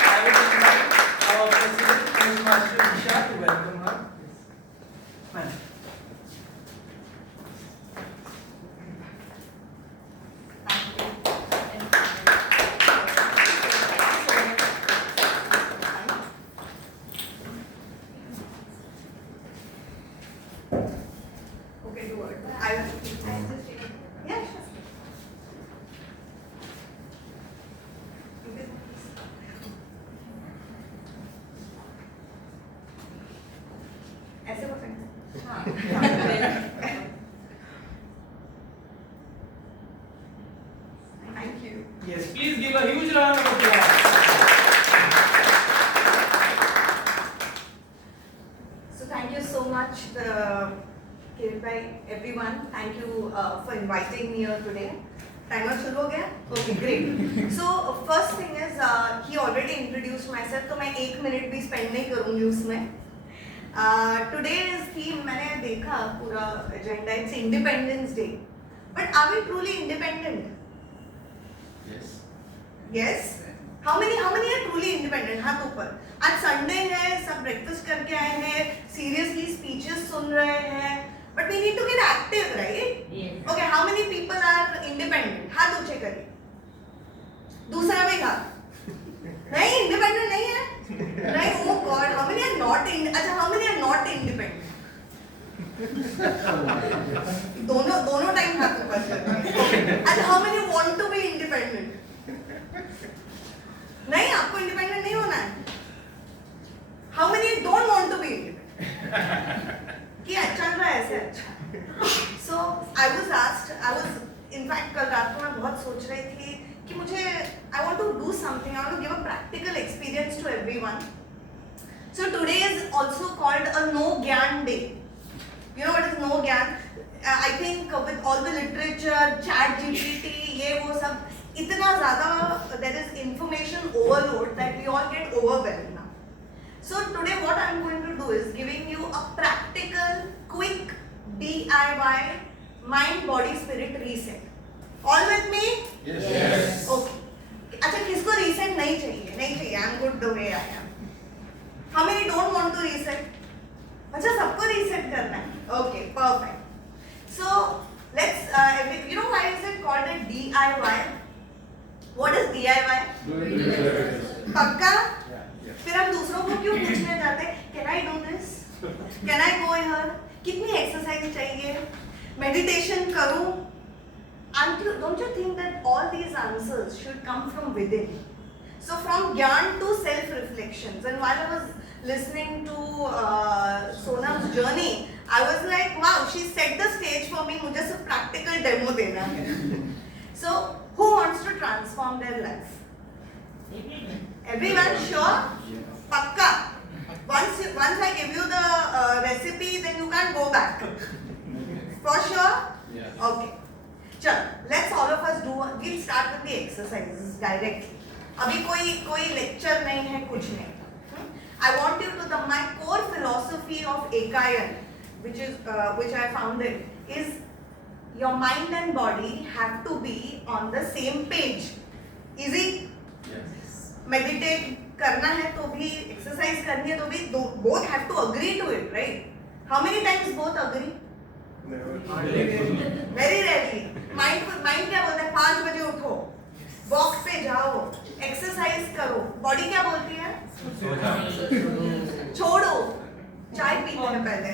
I will invite our President, Toastmaster Nisha, to welcome her. Ma'am. Okay, do it. I will just yeah, sure. ऐसे पकड़ना। हाँ। Thank you. Yes, please give a huge round of applause. So thank you so much, everyone. Thank you for inviting me here today. Timer शुरू हो गया? Okay, great. So first thing is he already introduced myself, तो मैं 1 minute भी spend नहीं करूँगी उसमें. Today's theme मैंने देखा पूरा agenda. It's Independence Day. But are we truly independent? Yes. Yes. How many are truly independent? हाथ ऊपर. आज Sunday है, सब breakfast करके आए हैं, seriously speeches सुन रहे हैं. but we need to get active, right? Yes. Okay, how many people are independent? हाथ ऊंचे करिए. दूसरा भी हाथ. नहीं, independent नहीं है? नहीं, oh God, how many are not अच्छा, how many are not independent? दोनों टाइम हाथ ऊपर करिए. अच्छा, how many want to be independent? नहीं, आपको independent नहीं होना है. How many don't want to be independent? कि अच्छा रहा है ऐसे अच्छा. So I was in fact कल रात को मैं बहुत सोच रही थी कि मुझे I want to do something. I want to give a practical experience to everyone. So today is also called a no gyan day. You know what is no gyan? I think with all the literature, chat GPT, ये वो सब इतना ज़्यादा there is information overload that we all get overwhelmed now. So today what I am going to do is giving you a practical, quick DIY mind, body, spirit reset. All with me? Yes. Okay. अच्छा किसको reset नहीं चाहिए? नहीं चाहिए. I am good the way I am. How many don't want to reset? अच्छा सबको reset करना है. Okay, perfect. So let's you know why is it called a DIY? What is DIY? पक्का? फिर हम दूसरों को क्यों पूछने जाते हैं? Can I do this? Can I go here? कितनी exercise चाहिए? Meditation करूँ? Don't you think that all these answers should come from within? So from Gyan to self-reflections, and while I was listening to Sonam's journey, I was like, wow, she set the stage for me. मुझे सिर्फ practical demo देना है. So who wants to transform their life? Everyone sure? Pakka. Once I give you the recipe, then you can't go back. For sure? Yeah. Okay. चल, let's all of us do. We'll start with the exercises directly. अभी कोई lecture नहीं है, कुछ नहीं. I want you to my core philosophy of Ekayan, which I founded, is your mind and body have to be on the same page. Easy? Yes. Meditate करना है तो भी, exercise करनी है तो भी, both have to agree to it, right? How many times both agree? Very rarely. Mind क्या बोलता है? 5 बजे उठो, वॉक पे जाओ, एक्सरसाइज करो. बॉडी क्या बोलती है? छोड़ो, चाय पीते हैं पहले.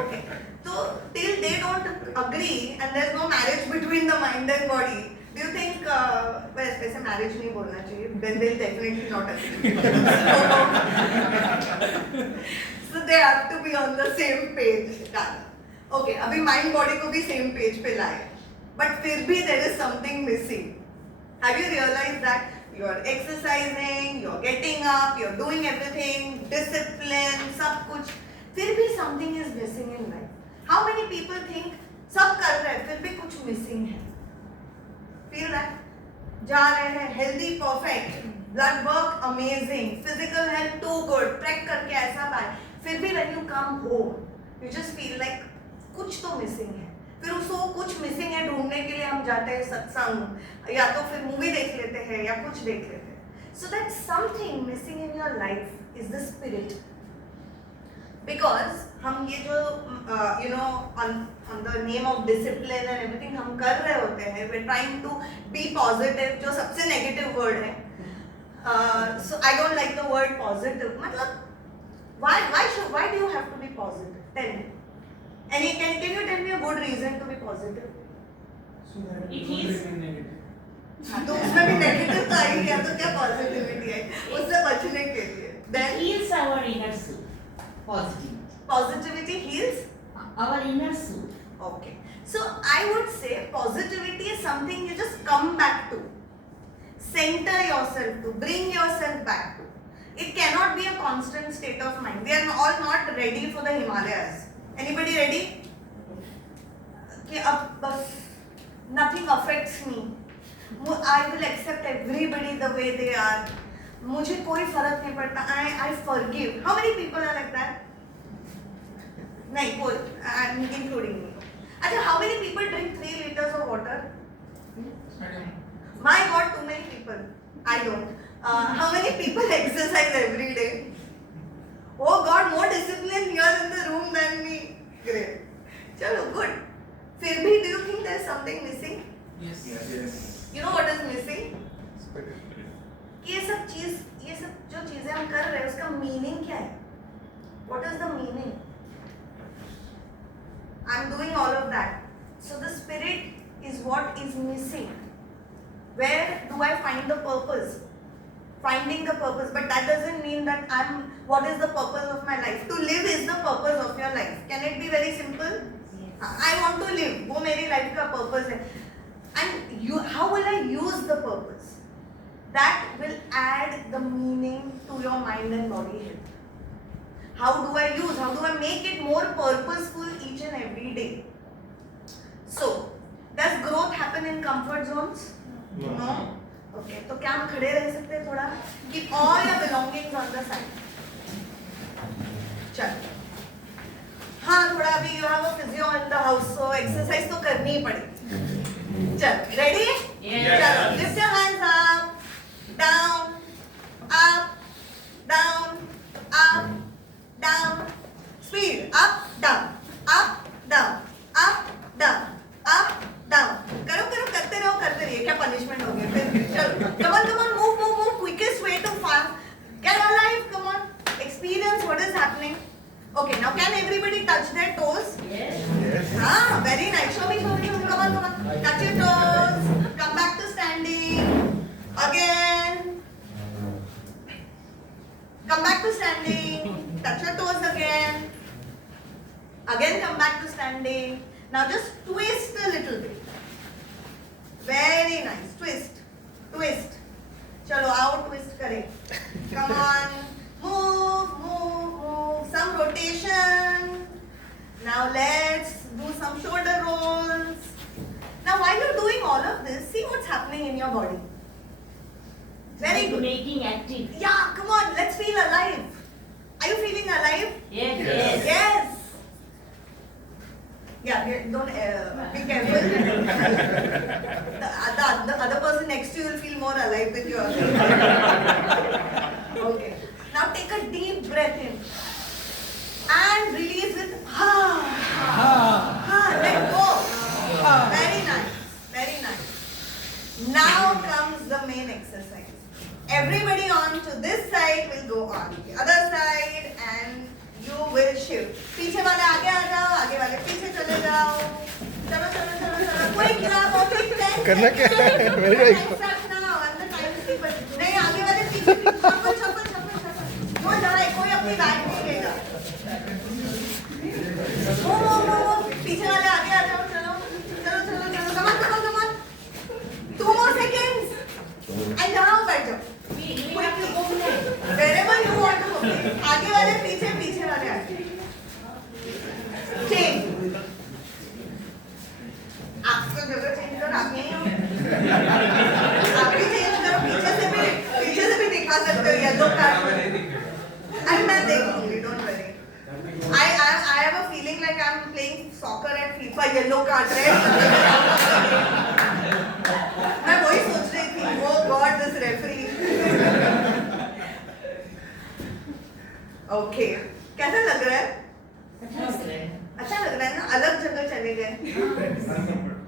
Okay. So till they don't agree and there is no marriage between the mind and body, do you think वैसे marriage नहीं बोलना चाहिए? Then they'll definitely not agree. So they have to be on the same page. Okay, अभी mind body को भी same page पे लाए. But फिर भी there is something missing. Have you realized that you're exercising, you're getting up, you're doing everything, discipline, सब कुछ, फिर भी something is missing in life? How many people think सब कर रहे हैं फिर भी कुछ missing है? Feel that? जा रहे हैं healthy, perfect, blood work amazing, physical health too good, trek करके ऐसा पाए, फिर भी when you come home, you just feel like कुछ तो missing है. फिर उसको कुछ मिसिंग है ढूंढने के लिए हम जाते हैं सत्संग, या तो फिर मूवी देख लेते हैं या कुछ देख लेते हैं. So that something missing in your life is the spirit. Because हम ये जो you know on the name of discipline and everything हम कर रहे होते हैं, we're trying to be positive, जो सबसे negative word है. So I don't like the word positive. मतलब why do you have to be positive? Tell me. And can you tell me a good reason to be positive? It is. तो उसमें भी negative तो आई नहीं है तो क्या positivity है? उससे बचने के लिए. Then It heals our inner soul. Positivity. Positivity heals our inner soul. Okay. So I would say positivity is something you just come back to, center yourself to, bring yourself back to. It cannot be a constant state of mind. We are all not ready for the Himalayas. Anybody ready? कि अब बस nothing affects me. I will accept everybody the way they are. मुझे कोई फर्क नहीं पड़ता. I forgive. How many people are like that? नहीं कोई, including me. अच्छा, how many people drink 3 liters of water? My God, too many people. I don't. How many people exercise every day? Oh God, more discipline here in the room than me. Great. चलो good. फिर भी do you think there is something missing? Yes. You know what is missing? कि ये सब जो चीजें हम कर रहे हैं उसका meaning क्या है? What is the meaning? I'm doing all of that. So the spirit is what is missing. Where do I find the purpose? Finding the purpose, but that doesn't mean that what is the purpose of my life? To live is the purpose of your life. Can it be very simple? Yes. I want to live. वो मेरी life का purpose है. And how will I use the purpose? That will add the meaning to your mind and body health. How do I make it more purposeful each and every day? So, does growth happen in comfort zones? No. Okay, तो क्या हम खड़े रह सकते हैं थोड़ा? Keep all your belongings on the side. चलो. हाँ थोड़ा अभी you have a physio in the house, so exercise तो करनी ही पड़ेगी. चलो, ready? Yes. चलो, lift your hands up, down, up, down, up, down. Speed, up, down, up, down, up, down, up, down. करो करते रहिए. क्या punishment हो गया फिर? चलो, come on, move. Quickest way to fast. Get alive, come on. Experience what is happening. Okay, now can everybody touch their toes? Yes. Ah, very nice. Show me. Come on. Touch your toes. Come back to standing. Again. Come back to standing. Touch your toes again. Again, come back to standing. Now just twist a little bit. Very nice. Twist. Chalo, आओ twist करें. Come on. Move. Some rotation. Now let's do some shoulder rolls. Now while you're doing all of this, see what's happening in your body. Very good. Making active. Yeah, come on. Let's feel alive. Are you feeling alive? Yes. Yeah, don't be careful. the other person next to you will feel more alive with you. Okay. Now take a deep breath in and release with let go. Very nice. Now comes the main exercise. Everybody on to this side will go on the other side and you will shift. पीछे वाले आगे आ जाओ, आगे वाले पीछे चले जाओ. चलो. Quick now, quick 10 करना क्या है? Very nice. now, and the time is people. नहीं आगे वाले पीछे. Shuffle. वो जाए, कोई अपनी बैग नहीं लेगा. वो पीछे वाले आगे आ जाओ, चलो. Come on. 2 more seconds. And यहाँ बैठ जाओ. Wherever you want to go. आगे वाले पीछे वाले आगे. Change. आप तो जगह चेंज करो, आप यहीं हो. आप भी चेंज करो, पीछे से भी दिखा सकते हो येलो कार्ड. अरे मैं देख लूँगी, don't worry. I have a feeling like I'm playing soccer at FIFA, yellow card, red. मैं वही सोच रही थी. Oh God, this referee. Okay. कैसा लग रहा है? अच्छा लग रहा है ना? अलग जगह चले गए.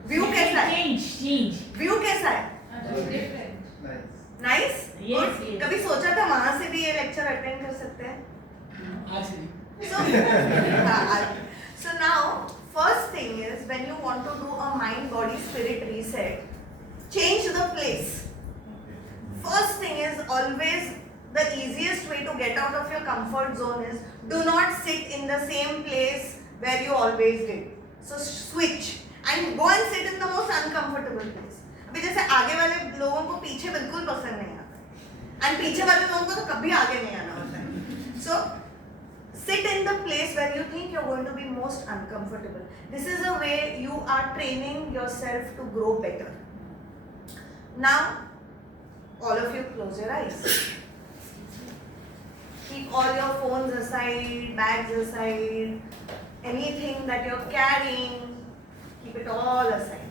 व्यू कैसा है? व्यू कैसा है? नाइस? Yes. कभी सोचा था वहाँ से भी ये लेक्चर अटेंड कर सकते हैं? So now, first thing is when you want to do a mind, body, spirit reset, change the place. First thing is always the easiest way to get out of your comfort zone is do not sit in the same place where you always did. So switch and go and sit in the most uncomfortable place. अभी जैसे आगे वाले लोगों को पीछे बिल्कुल पसंद नहीं आता and पीछे वाले लोगों को तो कभी आगे नहीं आना होता है. So sit in the place where you think you're going to be most uncomfortable. This is a way you are training yourself to grow better. Now, all of you close your eyes. Keep all your phones aside, bags aside, anything that you're carrying, keep it all aside.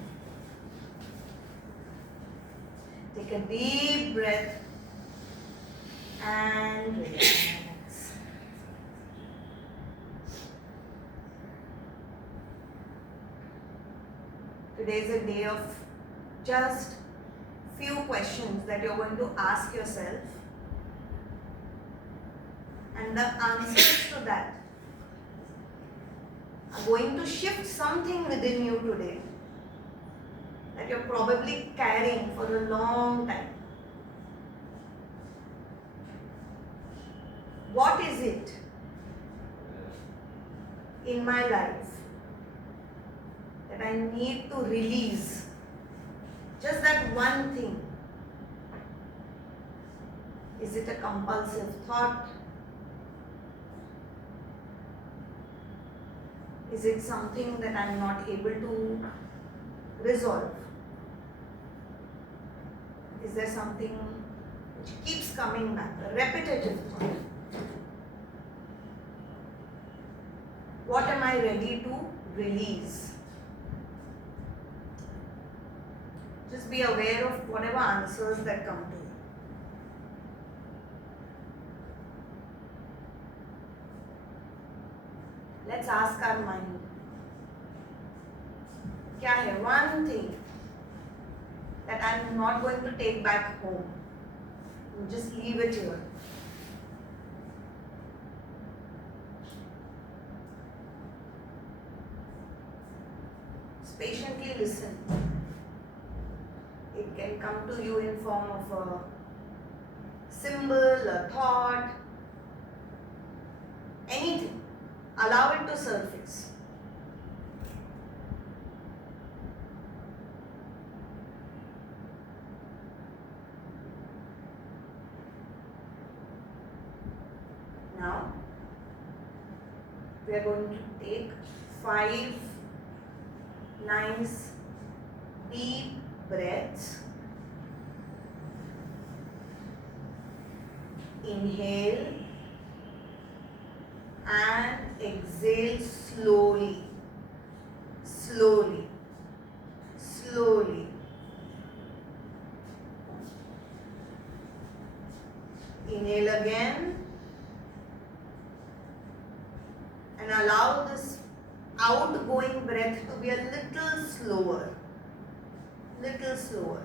Take a deep breath and relax. Today is a day of just few questions that you're going to ask yourself, and the answers to that are going to shift something within you today that you're probably carrying for a long time. What is it in my life that I need to release? Just that one thing. Is it a compulsive thought? Is it something that I'm not able to resolve? Is there something which keeps coming back, a repetitive thought? What am I ready to release? Just be aware of whatever answers that come to you. Let's ask our mind. क्या है one thing that I'm not going to take back home? Just leave it here. Just patiently listen. It can come to you in form of a symbol, a thought, anything. Allow it to surface. Now, we are going to take 5 nice deep breaths. Inhale and exhale slowly, slowly, slowly. Inhale again and allow this outgoing breath to be a little slower, little slower.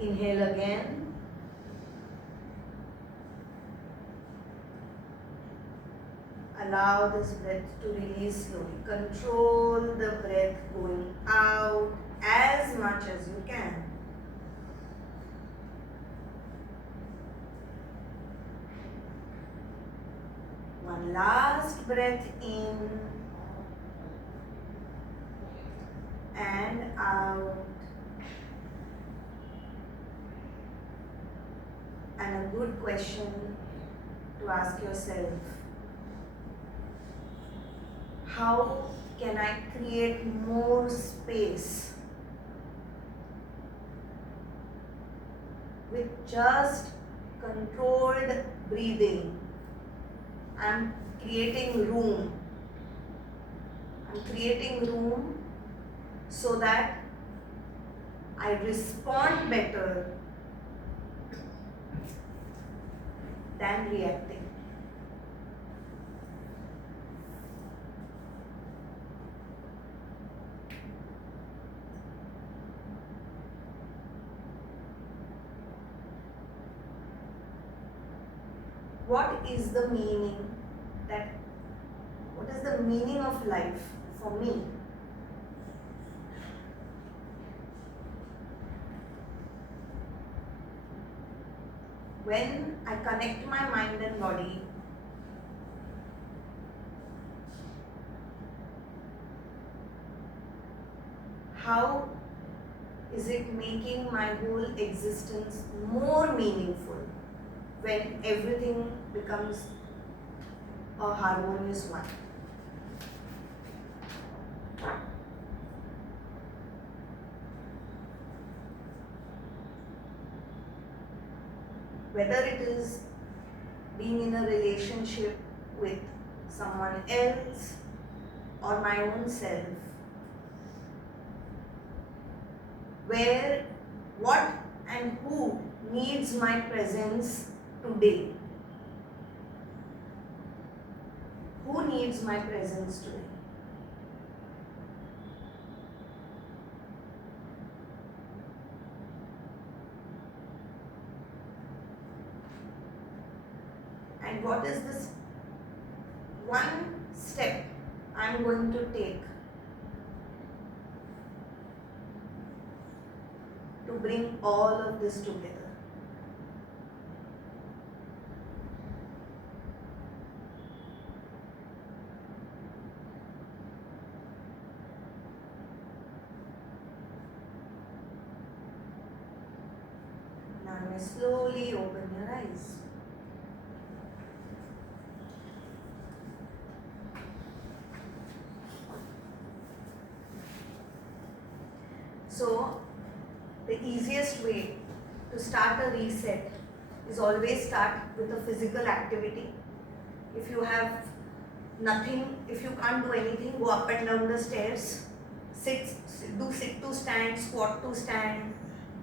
Inhale again. Allow this breath to release slowly. Control the breath going out as much as you can. One last breath in and out. And a good question to ask yourself: how can I create more space with just controlled breathing? I'm creating room. I'm creating room so that I respond better than reacting. What is the meaning of life for me? When I connect my mind and body, how is it making my whole existence more meaningful when everything becomes a harmonious one? Whether it is being in a relationship with someone else or my own self, where, what and who needs my presence today. who needs my presence today? And what is this one step I'm going to take to bring all of this together? Now you may slowly open your eyes. So, the easiest way to start a reset is always start with a physical activity. If you have nothing, if you can't do anything, go up and down the stairs, do sit to stand, squat to stand,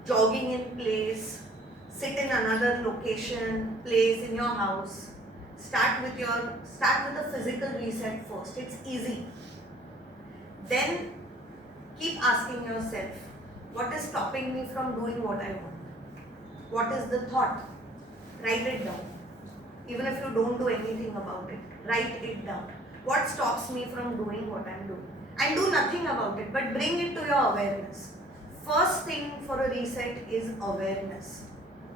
jogging in place, sit in another location, place in your house. Start with a physical reset first. It's easy. Then keep asking yourself, what is stopping me from doing what I want? What is the thought? Write it down. Even if you don't do anything about it, write it down. What stops me from doing what I'm doing? And do nothing about it, but bring it to your awareness. First thing for a reset is awareness.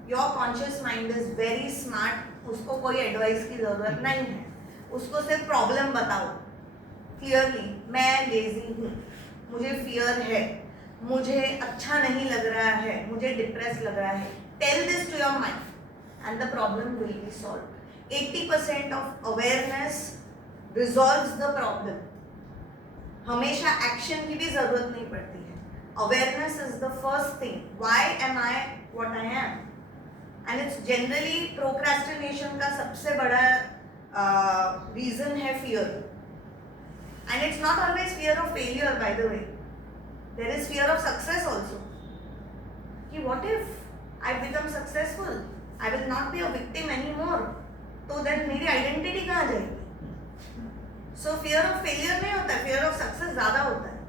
Your conscious mind is very smart. उसको कोई advice की ज़रूरत नहीं है. उसको सिर्फ problem बताओ. Clearly, मैं lazy हूँ. मुझे fear है. मुझे अच्छा नहीं लग रहा है. मुझे depressed लग रहा है. Tell this to your mind, and the problem will be solved. 80% of awareness resolves the problem. हमेशा action की भी ज़रूरत नहीं पड़ती है. Awareness is the first thing. Why am I what I am? And it's generally procrastination का सबसे बड़ा reason है fear. And it's not always fear of failure, by the way. There is fear of success also. कि what if I become successful? I will not be a victim anymore. तो then मेरी identity कहाँ जाएगी? So fear of failure नहीं होता, fear of success ज़्यादा होता है.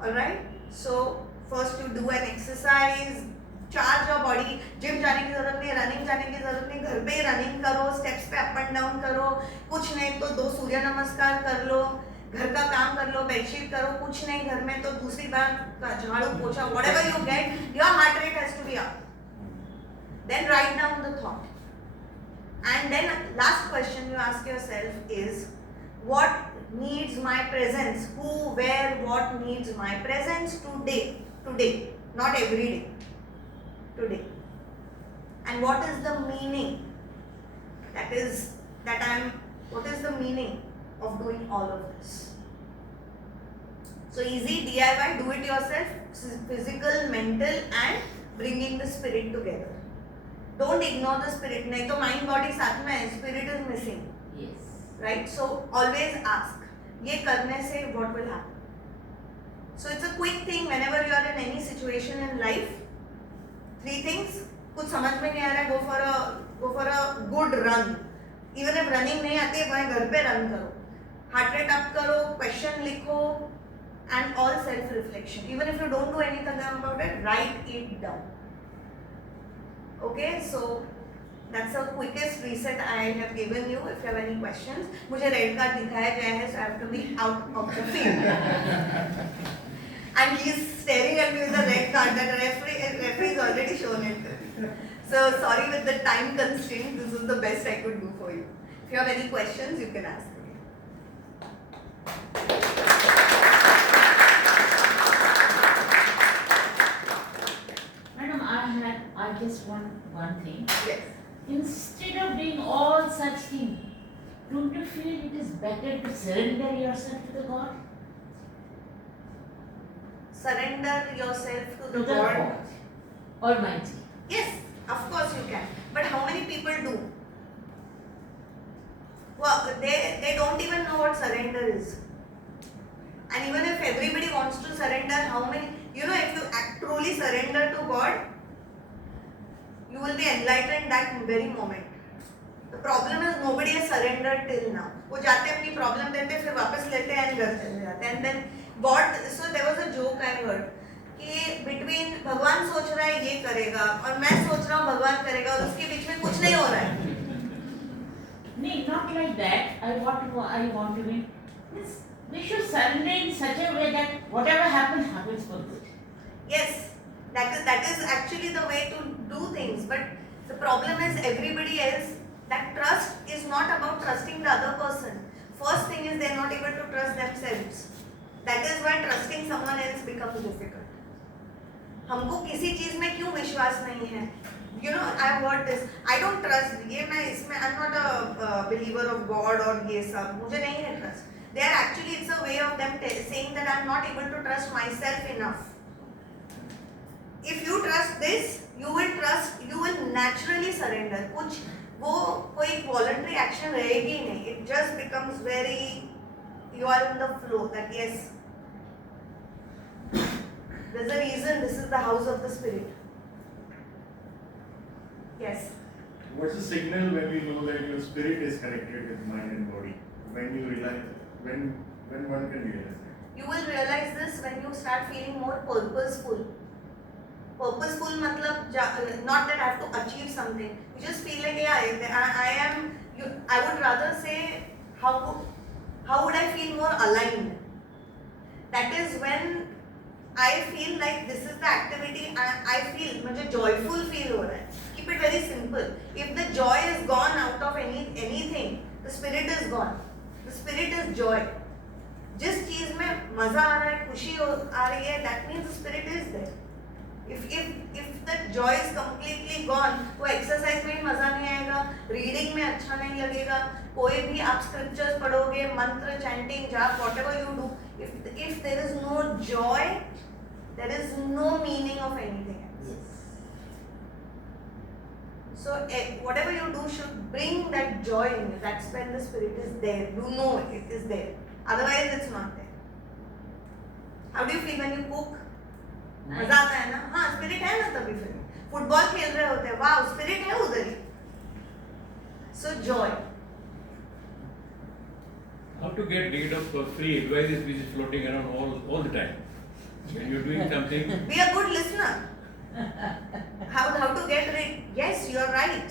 Alright? So first you do an exercise, charge your body. Gym जाने की ज़रूरत नहीं, running जाने की ज़रूरत नहीं, घर पे ही running करो, steps पे up and down करो, कुछ नहीं तो 2 सूर्य नमस्कार कर लो, घर का काम कर लो, बेडशीट करो, कुछ नहीं घर में तो दूसरी बार झाड़ू पोछा, whatever you get, your heart rate has to be up. Then write down the thought. And then last question you ask yourself is, what needs my presence? Who, where, what needs my presence today? Today, not every day. Today. And what is the meaning? What is the meaning of doing all of this? So easy DIY, do it yourself, physical, mental, and bringing the spirit together. Don't ignore the spirit. नहीं तो mind body साथ में है, spirit is missing. Yes. Right? So always ask. ये करने से what will happen? So it's a quick thing whenever you are in any situation in life. 3 things. कुछ समझ में नहीं आ रहा है, go for a good run. Even if running नहीं आती है, वहीं घर पे run करो. Heart rate up करो, question लिखो, and all self reflection. Even if you don't do anything about it, write it down. Okay, so that's the quickest reset I have given you. If you have any questions, मुझे red card दिखाया गया है, so I have to be out of the field. And he is staring at me with a red card. That referee is already shown it. So sorry with the time constraint. This is the best I could do for you. If you have any questions, you can ask me. Madam, I just want one thing. Yes. Instead of doing all such things, don't you feel it is better to surrender yourself to the God? Surrender yourself to the God Almighty. Yes, of course you can. But how many people do? Well, they don't even know what surrender is. And even if everybody wants to surrender, how many, if you truly surrender to God, you will be enlightened that very moment. The problem is nobody has surrendered till now. वो जाते अपनी problem देते फिर वापस लेते हैं and घर चले जाते हैं. And then God, so there was a joke I heard कि between भगवान सोच रहा है ये करेगा और मैं सोच रहा हूँ भगवान करेगा और उसके बीच में कुछ नहीं हो रहा है. No, not like that. I want to be. We should surrender in such a way that whatever happens for good. Yes, that is actually the way to do things. But the problem is everybody else. That trust is not about trusting the other person. First thing is they are not able to trust themselves. That is why trusting someone else becomes difficult. हमको किसी चीज में क्यों विश्वास नहीं है? You know, I have heard this. I don't trust. ये मैं इसमें I'm not a believer of God और ये सब मुझे नहीं है trust. They are actually, it's a way of them saying that I'm not able to trust myself enough. If you trust this, you will naturally surrender. कुछ वो कोई voluntary action रहेगी नहीं. It just becomes very, you are in the flow that yes, there's a reason this is the house of the spirit. Yes. What's the signal when we know that your spirit is connected with mind and body? When you realize, when one can realize that? You will realize this when you start feeling more purposeful. Purposeful matlab not that I have to achieve something. You just feel like yeah, I would rather say how would I feel more aligned? That is when I feel like this is the activity I feel मुझे joyful feel हो रहा है. Keep it very simple. If the joy is gone out of anything, the spirit is gone. The spirit is joy. जिस चीज में मजा आ रहा है, खुशी आ रही है, that means the spirit is there. If the joy is completely gone, तो exercise में भी मजा नहीं आएगा, reading में अच्छा नहीं लगेगा, कोई भी आप scriptures पढ़ोगे, मंत्र, chanting, जाप, whatever you do, if there is no joy, there is no meaning of anything else. So whatever you do should bring that joy in you. That's when the spirit is there. You know it is there. Otherwise, it's not there. How do you feel when you cook? मजा आता है ना? हाँ, spirit है ना तभी फिर. Football खेल रहे होते हैं, वाह, spirit है उधर ही. So joy. How to get rid of free advices which is floating around all the time? When you're doing something. Be a good listener. How to get rid? Yes, you're right.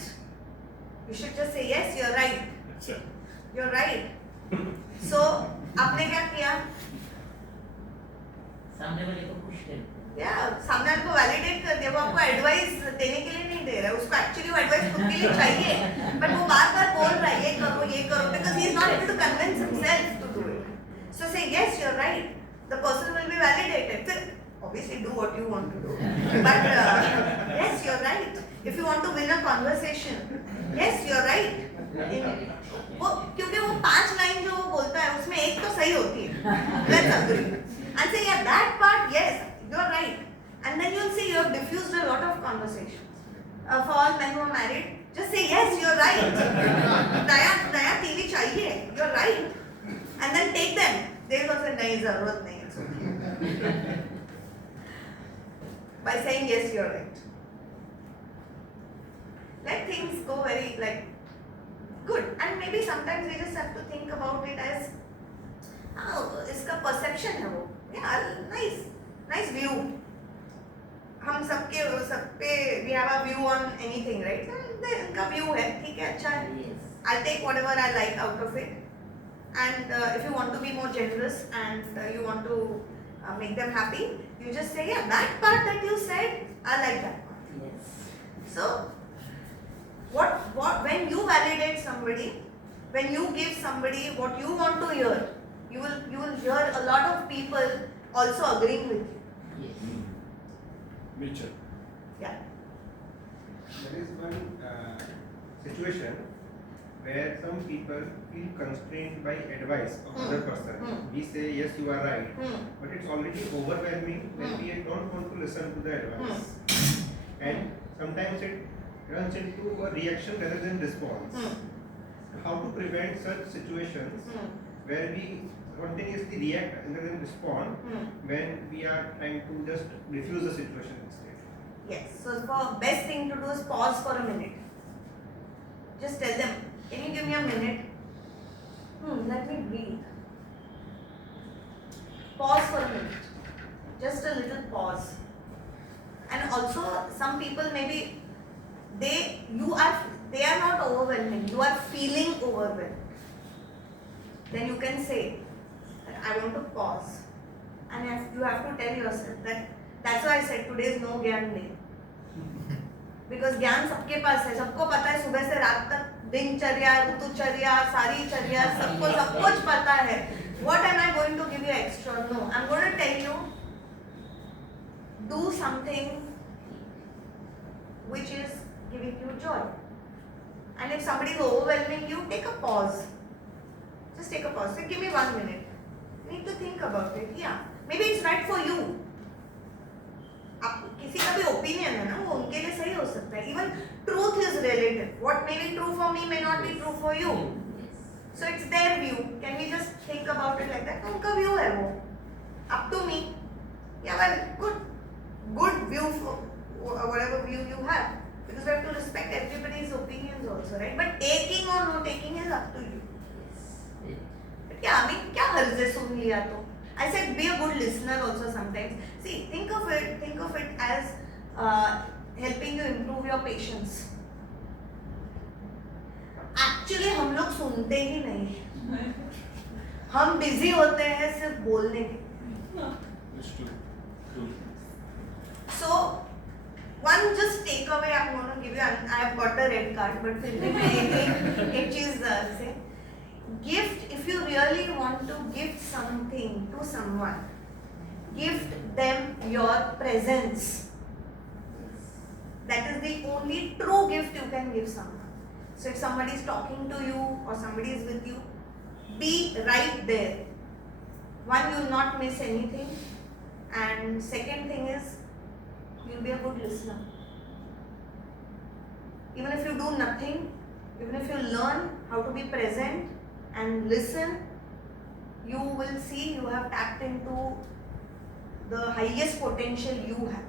You should just say yes, you're right. Sir. You're right. So आपने क्या किया? सामने वाले को खुश कर. या सामने वाले को वैलिडेट कर दिया. वो आपको एडवाइस देने के लिए नहीं दे रहा है. उसको एक्चुअली वो एडवाइस खुद के लिए चाहिए. बट वो बार-बार बोल रहा है ये करो because he is not able to convince himself to do it. So say yes, you're right. The person will be validated. So obviously do what you want to do. But yes, you're right. If you want to win a conversation, yes, you're right. वो क्योंकि वो 5 line जो वो बोलता है उसमें एक तो सही होती है. Let's agree. And say yeah, that part yes, you're right. And then you'll see you have diffused a lot of conversations. For all men who are married, just say yes, you're right. नया TV चाहिए, you're right. And then take them. They will say नहीं जरूरत नहीं. It's okay. By saying yes, you're right. Let things go very good. And maybe sometimes we just have to think about it as इसका perception है वो. Yeah, nice view. हम सब पे we have a view on anything, right? इनका view है, ठीक है, अच्छा है. I'll take whatever I like out of it. And if you want to be more generous and you want to make them happy, you just say, yeah, that part that you said, I like that part. Yes. So, when you validate somebody, when you give somebody what you want to hear, you will hear a lot of people also agreeing with you. Yes. Nature. Yeah. There is one situation where some people feel constrained by advice of other person. We say yes, you are right, but it's already overwhelming when we don't want to listen to the advice, and sometimes it runs into a reaction rather than response. How to prevent such situations where we spontaneously react rather than respond when we are trying to just diffuse the situation instead? Yes. So, the best thing to do is pause for a minute. Just tell them, Can you give me a minute? Let me breathe. Pause for a minute. Just a little pause. And also, some people maybe they are not overwhelming. You are feeling overwhelmed. Then you can say that I want to pause. And you have to tell yourself that's why I said today is no Gyan day. Because ज्ञान सबके पास है, सबको पता है सुबह से रात तक दिनचर्या, ऋतुचर्या, सारी चर्या, सबको सब कुछ पता है. What am I going to give you extra? No, I'm going to tell you, do something which is giving you joy. And if somebody is overwhelming you, take a pause. Just take a pause. Say, give me 1 minute. You need to think about it. Yeah, maybe it's right for you. आप किसी का भी opinion है ना, वो उनके लिए सही हो सकता है. Even truth is relative. What may be true for me may not be true for you. So it's their view. Can we just think about it like that? उनका व्यू है वो. Up to me. या well, good view for whatever view you have, because we have to respect everybody's opinions also, right? But taking or not taking is up to you. But yeah, I mean, क्या हर्ज है सुन लिया तो? I said be a good listener also sometimes. See, think of it as helping you improve your patience. Actually हम लोग सुनते ही नहीं. हम busy होते हैं सिर्फ बोलने के. So one just takeaway I'm going to give you. I have got a red card, but फिर भी मैं एक चीज से gift. If you really want to gift something to someone, gift them your presence. That is the only true gift you can give someone. So if somebody is talking to you or somebody is with you, be right there. One, you will not miss anything, and second thing is you will be a good listener. Even if you do nothing, even if you learn how to be present and listen, you will see you have tapped into the highest potential you have.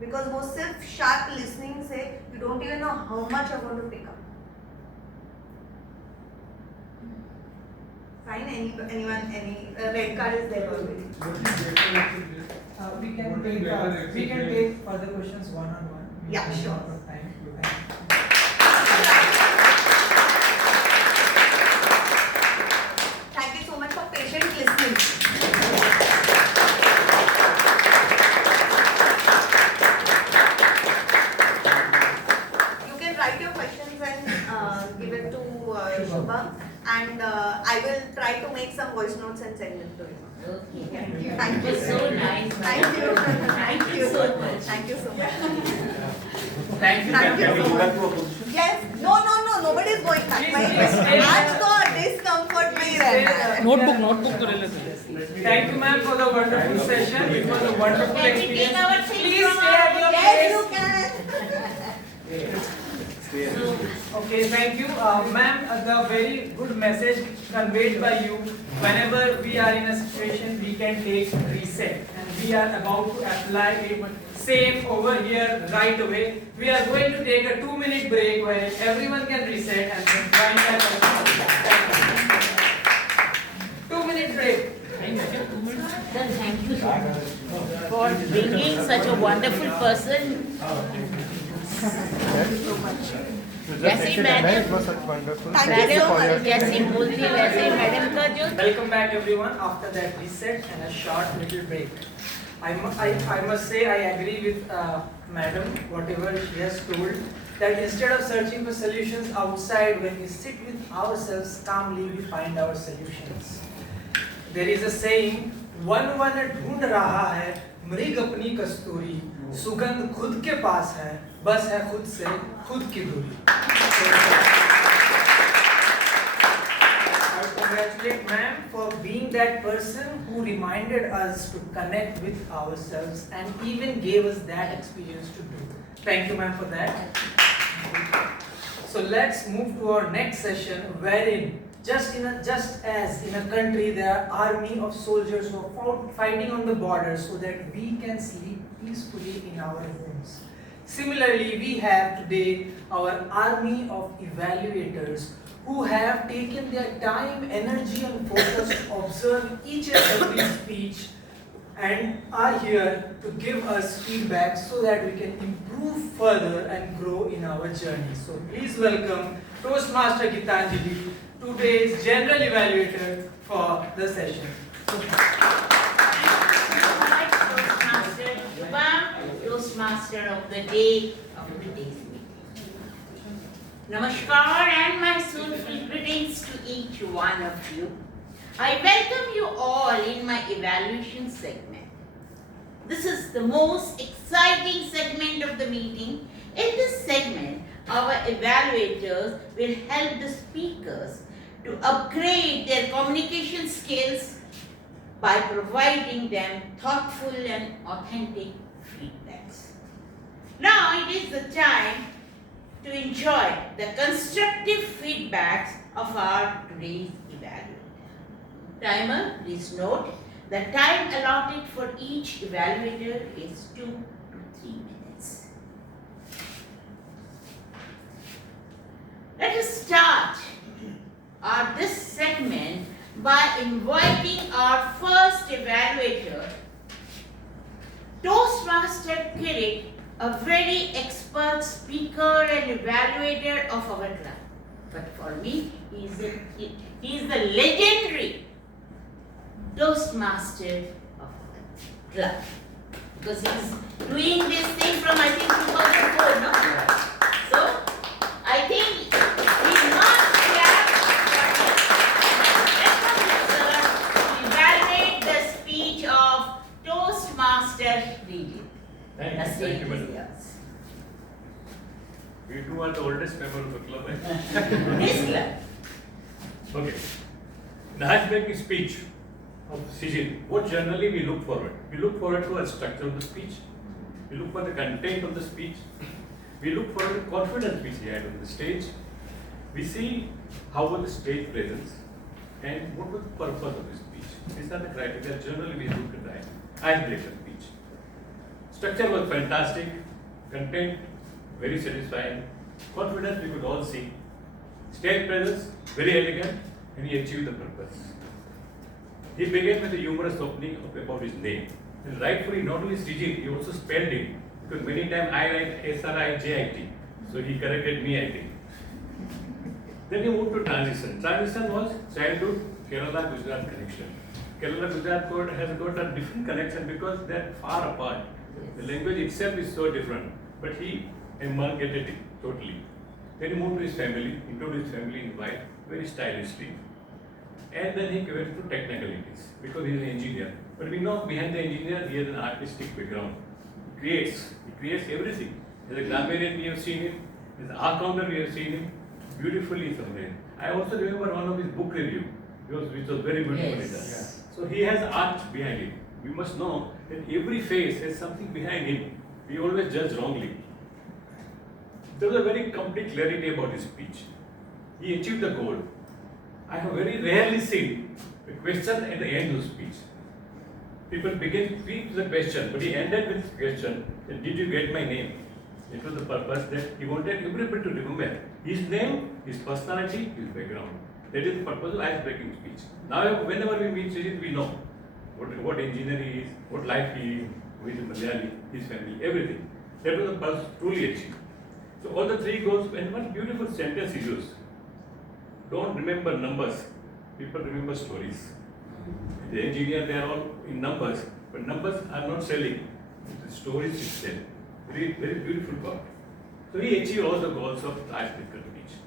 Because वो सिर्फ sharp listening से you don't even know how much you're going to pick up. Fine? Any red card is there already. We can take further questions one-on-one. Yeah, sure. Thank you so much for patient listening. You can write your questions and give it to Subham, and I will try to make some voice notes and send them to you. Okay. Thank you. So nice. Thank you. Thank you so much. Thank you so much. Thank you. Thank you so much. Yes. No. Nobody is going back. आज तो discomfort में ही रहना है. Notebook तो ले लेते हैं. Thank you, ma'am, for the wonderful session. It was a wonderful Can we take our experience. seats Please from stay at your Yes, place. you can. Okay, thank you. Ma'am, the very good message conveyed by you. Whenever we are in a situation, we can take reset. And we are about to apply it same over here right away. We are going to take a 2-minute break where everyone can reset and then join that. 2-minute break. Sir, thank you so much for bringing such a wonderful person. So much. जैसे ही madam जैसे बोलती है वैसे ही madam का जो Welcome back everyone after that reset and a short little break. I must say I agree with madam whatever she has told, that instead of searching for solutions outside, when we sit with ourselves calmly we find our solutions. There is a saying, one ढूंढ रहा है मृग अपनी कस्तूरी, सुगंध खुद के पास है बस है खुद से खुद की दूरी. I congratulate ma'am for being that person who reminded us to connect with ourselves and even gave us that experience to do. Thank you ma'am for that. So let's move to our next session, wherein just as in a country there are army of soldiers who are fighting on the borders so that we can sleep peacefully in our homes. Similarly, we have today our army of evaluators who have taken their time, energy and focus to observe each and every speech and are here to give us feedback so that we can improve further and grow in our journey. So please welcome Toastmaster Gitanjali, today's general evaluator for the session. Toastmaster Subham, Toastmaster of the day of today's meeting. Namaskar and my soulful greetings to each one of you. I welcome you all in my evaluation segment. This is the most exciting segment of the meeting. In this segment, our evaluators will help the speakers to upgrade their communication skills by providing them thoughtful and authentic feedbacks. Now it is the time to enjoy the constructive feedbacks of our today's evaluator. Timer, please note, the time allotted for each evaluator is 2 to 3 minutes. Let us start this segment by inviting our first evaluator, Toastmaster Kirit, a very expert speaker and evaluator of our club. But for me, he is the legendary Toastmaster of our club. Because he is doing this thing from, I think, 2004, no? So, I think he must have evaluate the speech of Toastmaster Kirit. Thank you, madam. We two are the oldest member of the club. This club. Okay. The icebreaking speech of Sijil, what generally we look forward? We look forward to a structure of the speech. We look for the content of the speech. We look for the confidence which he had on the stage. We see how was the stage presence and what was the purpose of the speech. These are the criteria generally we look at the icebreaker speech. Structure was fantastic, content very satisfying, confidence we could all see, stage presence very elegant, and he achieved the purpose. He began with a humorous opening about his name. And rightfully, not only Srijit, he also spelled it, because many times I write SRIJIT, so he corrected me, I think. Then he moved to transition. Transition was childhood Kerala Gujarat connection. Kerala Gujarat code has got a different connection because they are far apart. The language itself is so different, but he amalgamated it totally. Then he moved to his family, introduced his family in wife, very stylishly. And then he went to technicalities because he is an engineer. But we know behind the engineer, he has an artistic background. He creates everything. As a grammarian, we have seen him. As an accountant, we have seen him. Beautifully somewhere. I also remember one of his book review, which was very beautifully done. Yes. So he has art behind him. We must know that every face has something behind him. We always judge wrongly. There was a very complete clarity about his speech. He achieved the goal. I have very rarely seen a question at the end of the speech. People begin with the question, but he ended with the question, did you get my name? It was the purpose that he wanted everybody to remember his name, his personality, his background. That is the purpose of icebreaking speech. Now, whenever we meet Srijit, we know what engineer he is, what life he is, who is Malayali, his family, everything. That was the purpose truly achieved. So all the three goals, and one beautiful sentence he used. Don't remember numbers, people remember stories. The engineer, they are all in numbers, but numbers are not selling. The stories itself. Very, very beautiful part. So he achieved all the goals of the icebreaker speech.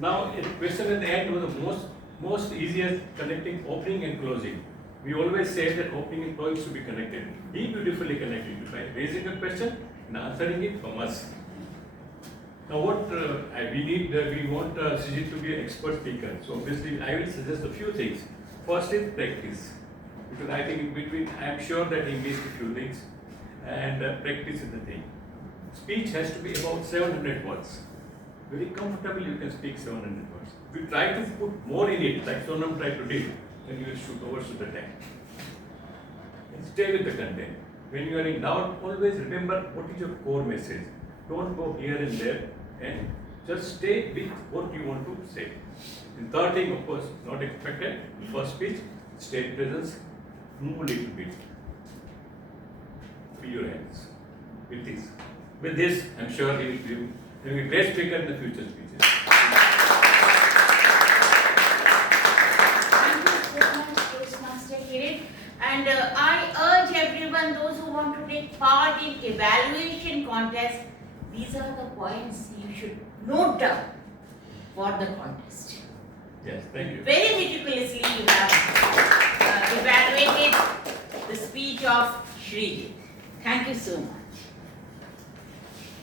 Now, a question at the end was the most easiest connecting opening and closing. We always say that opening and closing should be connected. He beautifully connected it by raising a question and answering it from us. Now what we want Srijit to be an expert speaker. So obviously I will suggest a few things. First is practice. Because I think in between, I am sure that he missed a few things. And practice is the thing. Speech has to be about 700 words. Very comfortably you can speak 700 words. If you try to put more in it, like Sonam tried to do, then you will overshoot the time. And stay with the content. When you are in doubt, always remember what is your core message. Don't go here and there and just stay with what you want to say. The third thing, of course, not expected. First speech, stage presence, move a little bit. Free your hands. With this, I'm sure he will be a great speaker in the future speeches. Toastmaster Kirit, and I urge everyone, those who want to take part in evaluation contest, these are the points you should note down for the contest. Yes, thank you. Very meticulously you have evaluated the speech of Shri. Thank you so much.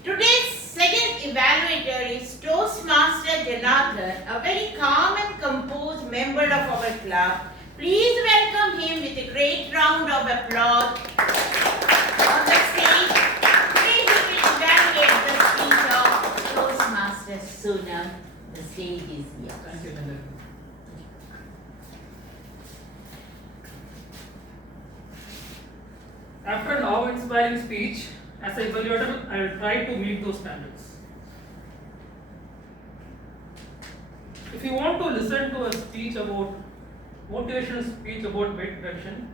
Today's second evaluator is Toastmaster Janardhan, a very calm and composed member of our club. Please welcome him with a great round of applause on the stage. Today he will evaluate the speech of Toastmaster Subham. The stage is yours. Thank you, Nandini. After an awe-inspiring speech, as a evaluator, I will try to meet those standards. If you want to listen to a speech about motivational speech about weight reduction,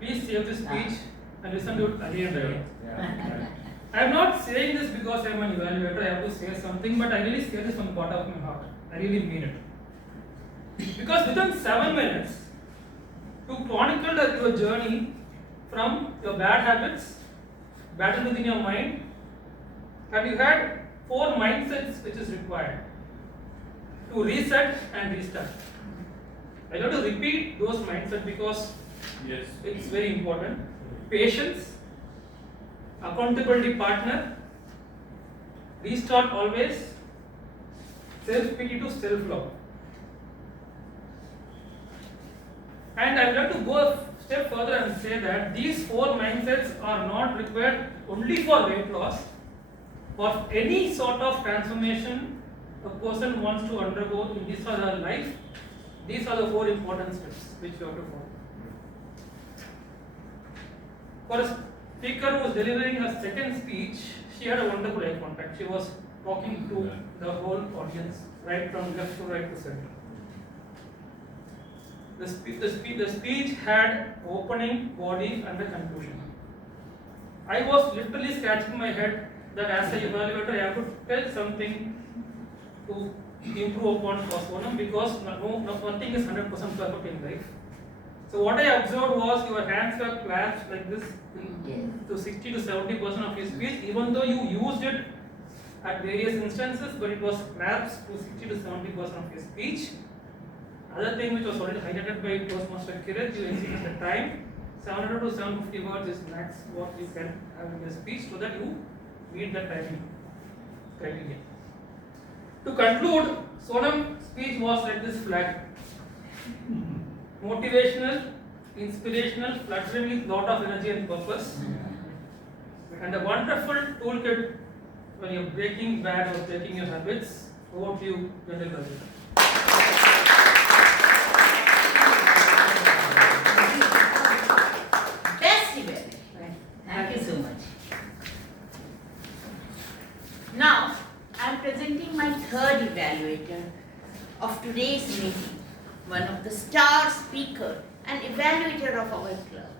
please save this speech and listen to it again and again. I am not saying this because I am an evaluator, I have to say something, but I really say this from the bottom of my heart. I really mean it. Because within 7 minutes, you chronicled your journey from your bad habits, battle within your mind, and you had 4 mindsets which is required to reset and restart. I have to repeat those mindsets because yes, it's very important. Patience, accountability partner, restart always, self-pity to self-love. And I would like to go a step further and say that these 4 mindsets are not required only for weight loss. For any sort of transformation a person wants to undergo in this or her life, these are the 4 important steps which you have to follow. For a speaker who was delivering her second speech, she had a wonderful eye contact. She was talking to the whole audience, right from left to right to center. The speech had opening, body, and the conclusion. I was literally scratching my head that as an evaluator, I have to tell something to improve upon for Sonam because nothing is 100% perfect in life. So what I observed was your hands were clasped like this to 60 to 70% of your speech, even though you used it at various instances, but it was clasped to 60 to 70% of your speech. Other thing which was already highlighted by Toastmaster Kirit, you exceeded the time. 700 to 750 words is max what you can have in your speech so that you meet the timing criteria. To conclude, Sonam's speech was like this flat. Motivational, inspirational, flattering with lot of energy and purpose. And a wonderful toolkit when you're breaking bad or breaking your habits. Over to you, General President. Best event. Thank you so much. Now, I am presenting my third evaluator of today's meeting, one of the star speaker and evaluator of our club.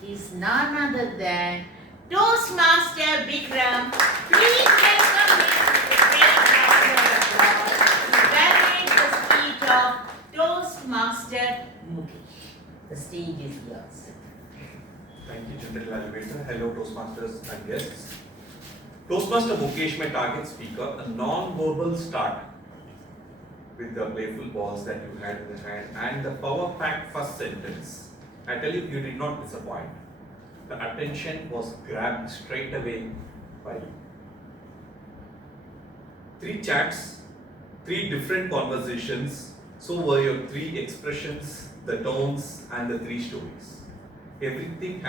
He is none other than Toastmaster Bikram. Please welcome him with a great round of applause to evaluate the speech of Toastmaster Mukesh. The stage is yours. Thank you, General Elevator. Hello, Toastmasters and guests. Toastmaster Mukesh, my target speaker, a non-verbal start with the playful balls that you had in the hand and the power-packed first sentence. I tell you, you did not disappoint. The attention was grabbed straight away by you. 3 chats, 3 different conversations, so were your 3 expressions, the tones and the 3 stories. Everything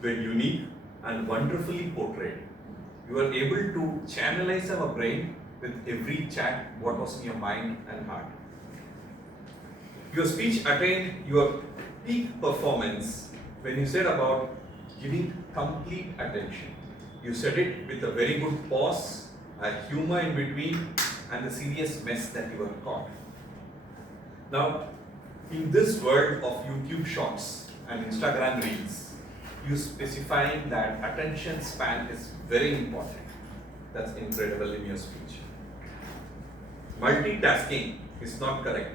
were unique and wonderfully portrayed. You were able to channelize our brain with every chat, what was in your mind and heart. Your speech attained your peak performance when you said about giving complete attention. You said it with a very good pause, a humor in between, and the serious mess that you were caught. Now, in this world of YouTube Shorts and Instagram Reels, you specifying that attention span is very important. That's incredible in your speech. Multitasking is not correct,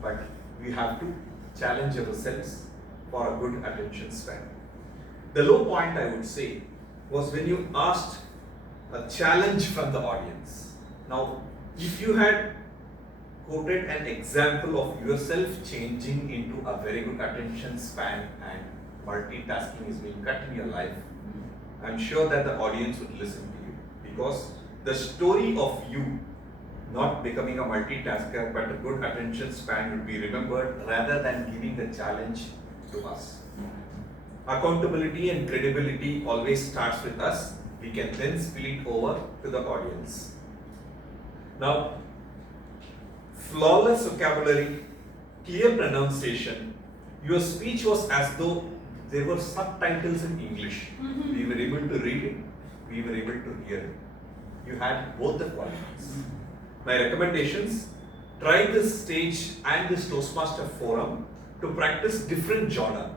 but we have to challenge ourselves for a good attention span. The low point, I would say, was when you asked a challenge from the audience. Now, if you had quoted an example of yourself changing into a very good attention span and multitasking is being cut in your life, I'm sure that the audience would listen to you, because the story of you not becoming a multitasker but a good attention span would be remembered rather than giving the challenge to us. Accountability and credibility always starts with us. We can then spill it over to the audience. Now, flawless vocabulary, clear pronunciation. Your speech was as though there were subtitles in English. We were able to read it, we were able to hear it. You had both the qualities. My recommendations, try this stage and this Toastmaster forum to practice different genre.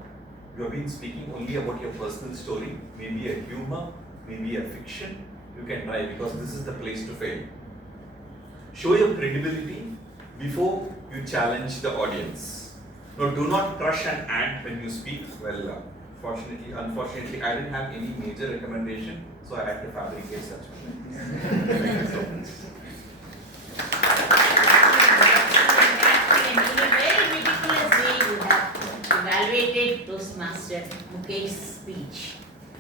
You have been speaking only about your personal story, maybe a humor, maybe a fiction. You can try, because this is the place to fail. Show your credibility before you challenge the audience. Now, do not crush an ant when you speak. Well, unfortunately, I didn't have any major recommendation, so I had to fabricate such one. Thank you so much. In a very ridiculous way, you have evaluated Toastmaster Mukesh's speech.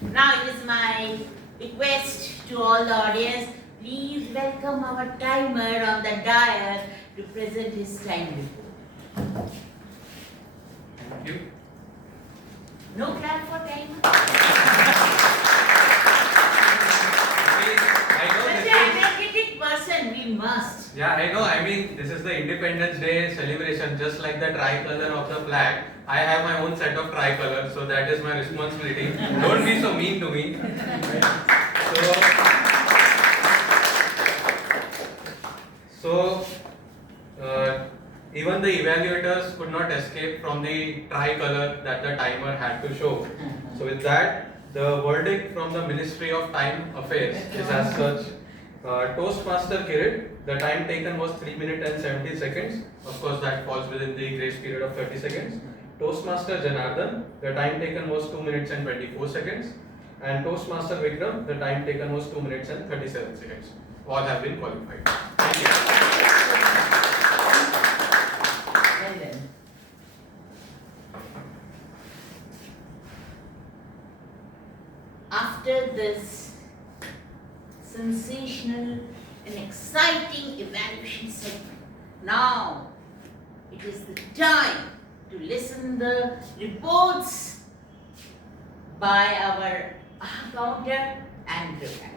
Now it is my request to all the audience, please welcome our timer on the dial to present his time report. Thank you. No clap for timer? Such an energetic person, we must. Yeah, I know. I mean, this is the Independence Day celebration, just like the tricolor of the flag. I have my own set of tricolors, so that is my responsibility. Don't be so mean to me. Even the evaluators could not escape from the tricolor that the timer had to show. So with that, the verdict from the Ministry of Time Affairs is as such. Toastmaster Kirit, the time taken was 3 minutes and 70 seconds. Of course, that falls within the grace period of 30 seconds. Toastmaster Janardhan, the time taken was 2 minutes and 24 seconds. And Toastmaster Vikram, the time taken was 2 minutes and 37 seconds. All have been qualified. Thank you. Well done. After this sensational and exciting evaluation segment, now it is the time to listen the reports by our counter and prepare.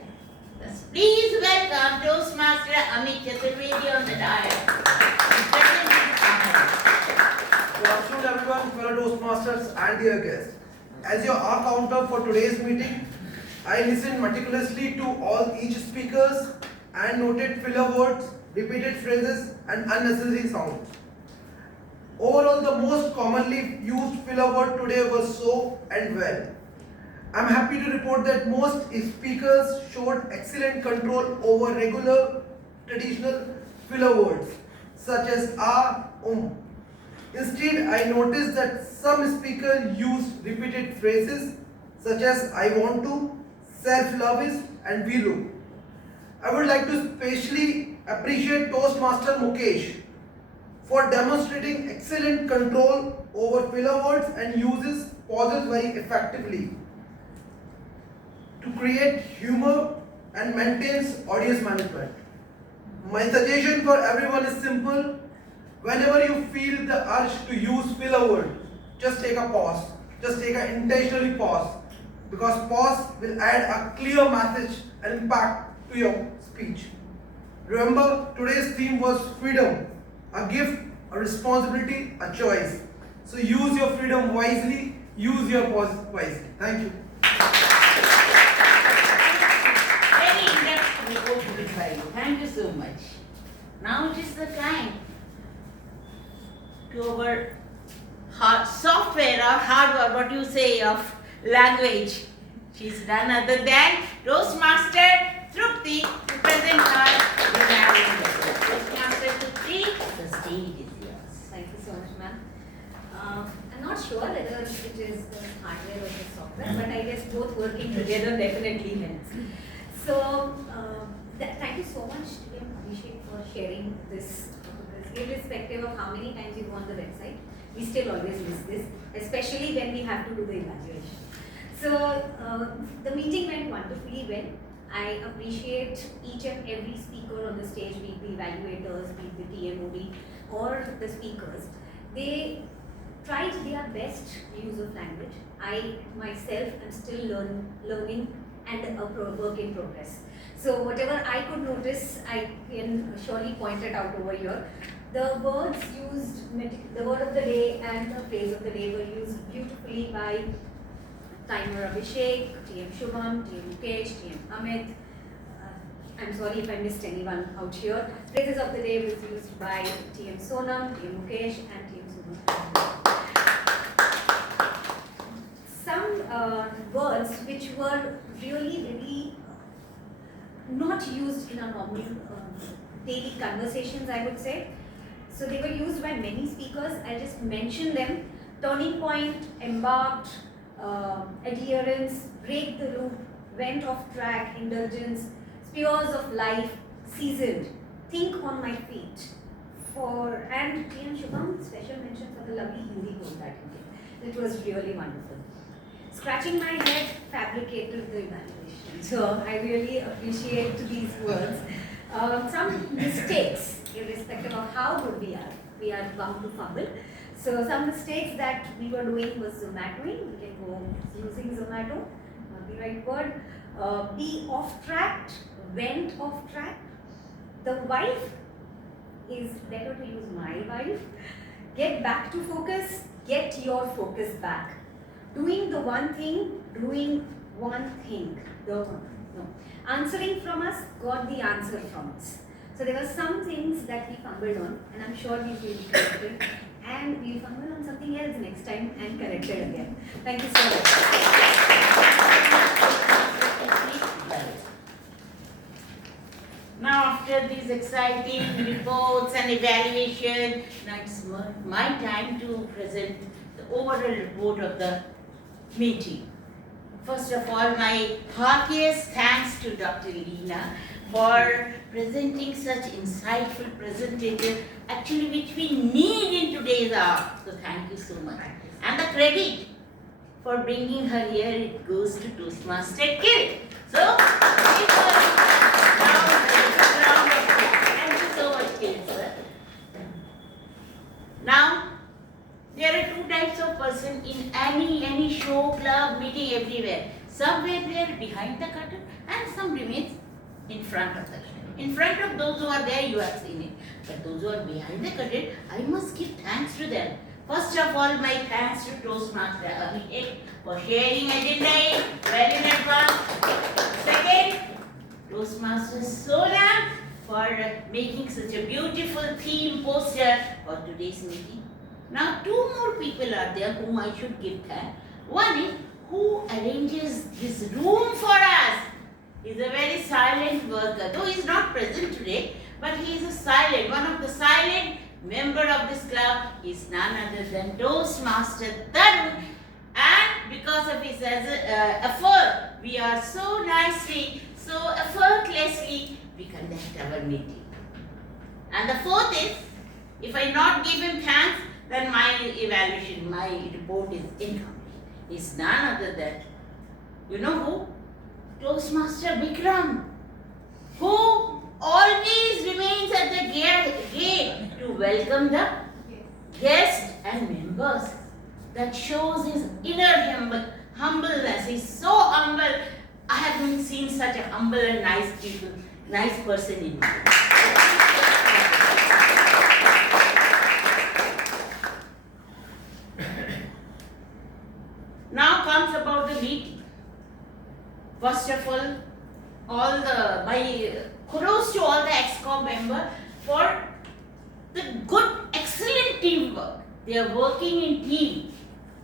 Thus, please welcome Toastmaster Amit Chaturvedi on the dial. Good afternoon everyone, fellow Toastmasters and dear guests. As your counter for today's meeting, I listened meticulously to all each speakers and noted filler words, repeated phrases and unnecessary sounds. Overall, the most commonly used filler word today was so and well. I am happy to report that most speakers showed excellent control over regular traditional filler words such as Instead, I noticed that some speakers used repeated phrases such as I want to, self-love is and we look. I would like to specially appreciate Toastmaster Mukesh for demonstrating excellent control over filler words and uses pauses very effectively to create humor and maintains audience management. My suggestion for everyone is simple. Whenever you feel the urge to use filler word, just take a pause. Just take an intentionally pause, because pause will add a clear message and impact to your speech. Remember, today's theme was freedom, a gift, a responsibility, a choice. So use your freedom wisely, use your pause wisely. Thank you. Very in-depth report by you. Thank you so much. Now it is the time to our software or hardware, what you say, of language. She's none other than Toastmaster Trupti to present her. Toastmaster Trupti, the stage is yours. Thank you so much, ma'am. I'm not sure whether it is the hardware or the software, but I guess both working together definitely helps. So, thank you so much, Abhishek, for sharing this. Because irrespective of how many times you go on the website, we still always miss this, especially when we have to do the evaluation. So, the meeting went wonderfully well. I appreciate each and every speaker on the stage, be it the evaluators, be it the TMOD, or the speakers. They tried their best use of language. I myself am still learning and a work in progress. So whatever I could notice, I can surely point it out over here. The words used, the word of the day and the phrase of the day were used beautifully by Timer Abhishek, TM Subham, TM Mukesh, TM Amit. I'm sorry if I missed anyone out here. Phrases of the day was used by TM Sonam, TM Mukesh, and TM Subham. Some words which were really not used in our normal daily conversations, I would say. So they were used by many speakers. I'll just mention them. Turning point, embarked, adherence, break the loop, went off track, indulgence, spears of life, seasoned, think on my feet. And TM Shubham, special mention for the lovely Hindi quote that he gave. It was really wonderful. Scratching my head fabricated the evaluation. So I really appreciate these words. Some mistakes, irrespective of how good we are bound to fumble. So some mistakes that we were doing was Zomatoing. We can go using Zomato, not the right word. Be off track, went off track. The wife is better to use my wife. Get back to focus, get your focus back. Doing the one thing, doing one thing. No. Answering from us, got the answer from us. So there were some things that we fumbled on, and I'm sure these will be corrected. And we'll fumble on something else next time and correct it again. Thank you so much. Now after these exciting reports and evaluation, now it's my time to present the overall report of the meeting. First of all, my heartiest thanks to Dr. Leena for presenting such insightful presentation, actually which we need in today's hour. So thank you so much. And the credit for bringing her here, it goes to Toastmaster Kid. So, thank you so much, Kid, sir. Now, there are two types of person in any show, club, meeting, everywhere. Some were there behind the curtain and some remains in front of the curtain. In front of those who are there, you have seen it. But those who are behind the curtain, I must give thanks to them. First of all, my thanks to Toastmaster Abhishek for sharing agenda well in advance. Second, Toastmaster Sonam for making such a beautiful theme poster for today's meeting. Now, two more people are there whom I should give thanks. One is who arranges this room for us. He is a very silent worker, though he is not present today, but he is a silent, one of the silent member of this club. He is none other than Toastmaster Tarun, and because of his effort, we are so nicely, so effortlessly, we conduct our meeting. And the fourth is, if I not give him thanks, then my evaluation, my report is incomplete. He is none other than, you know who? Toastmaster Bikram, who always remains at the gate to welcome the guests and members. That shows his inner humbleness. He's so humble. I haven't seen such a humble and nice person in my life. Now comes about the meeting. First of all my kudos to all the ExCom members for the good, excellent teamwork. They are working in team,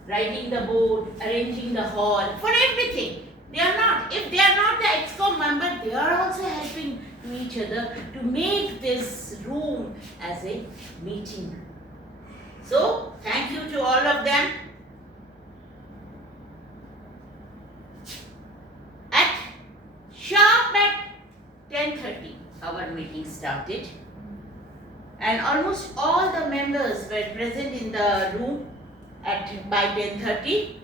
writing the board, arranging the hall, for everything. They are not, if they are not the ExCom member, they are also helping to each other to make this room as a meeting room. So, thank you to all of them. Sharp at 10:30, our meeting started, and almost all the members were present in the room by 10:30.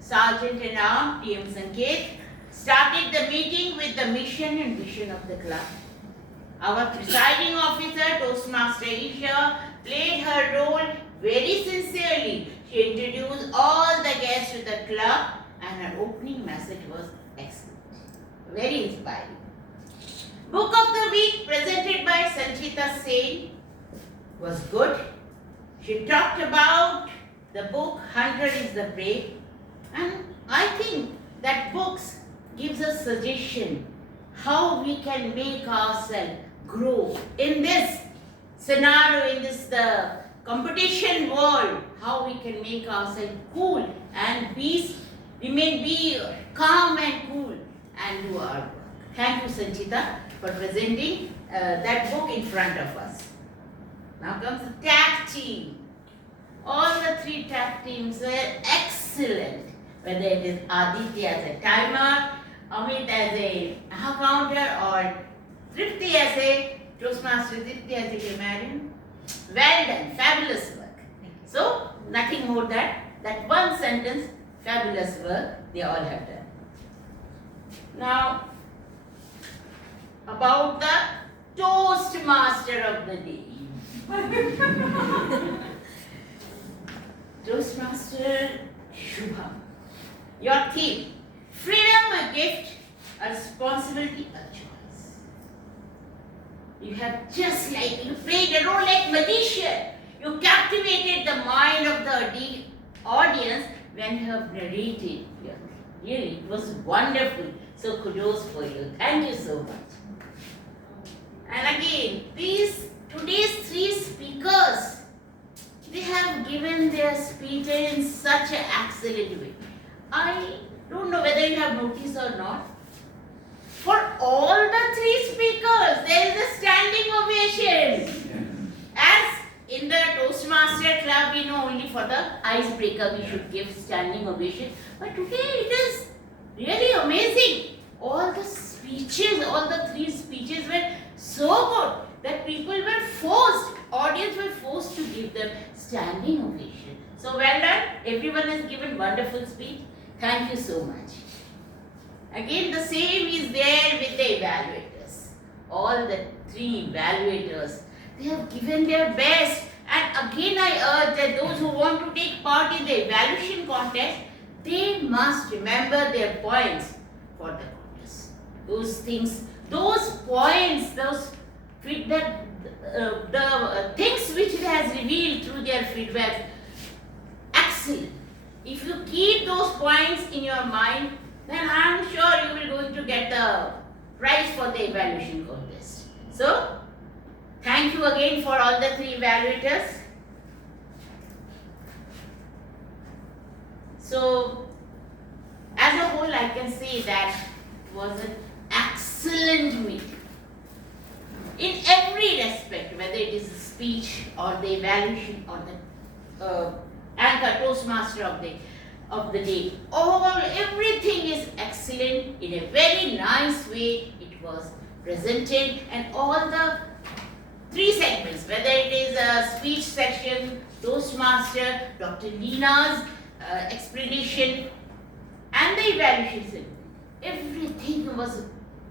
Sergeant-at-Arms TM Sanket started the meeting with the mission and vision of the club. Our presiding officer, Toastmaster Isha, played her role very sincerely. She introduced all the guests to the club, and her opening message was excellent, very inspiring. Book of the week presented by Sanchita Sen was good. She talked about the book Hunter is the Prey, and I think that books gives us suggestion how we can make ourselves grow in this scenario, in this competition world, how we can make ourselves cool and be calm and cool and do our work. Thank you, Sanchita, for presenting that book in front of us. Now comes the tag team. All the three tag teams were excellent. Whether it is Aditya as a timer, Amit as a counter, or Tripti as a Toastmaster, Tripti as a grammarian. Well done, fabulous work. So, nothing more than that one sentence, fabulous work, they all have done. Now, about the Toastmaster of the day. Toastmaster Subham. Your theme, freedom a gift, a responsibility a choice. You have just like, you played a role like magician. You captivated the mind of the audience when you have narrated. Really, it was wonderful. So kudos for you. Thank you so much. And again, today's three speakers, they have given their speech in such an excellent way. I don't know whether you have noticed or not. For all the three speakers, there is a standing ovation. As in the Toastmaster Club, we know only for the icebreaker we should give standing ovation. But today it is really amazing. All the speeches, all the three speeches were so good that people were forced, audience were forced to give them standing ovation. So well done. Everyone has given wonderful speech. Thank you so much. Again, the same is there with the evaluators. All the three evaluators, they have given their best. And again, I urge that those who want to take part in the evaluation contest, they must remember their points for the contest. Those things, those points, those feedback, the things which it has revealed through their feedback, excellent. If you keep those points in your mind, then I am sure you will going to get the prize for the evaluation contest. So, thank you again for all the three evaluators. So, as a whole, I can say that it was an excellent meeting. In every respect, whether it is a speech or the evaluation or the anchor Toastmaster of the day, everything is excellent. In a very nice way it was presented, and all the three segments, whether it is a speech section, Toastmaster, Dr. Lina's explanation, and the evaluation segment, everything was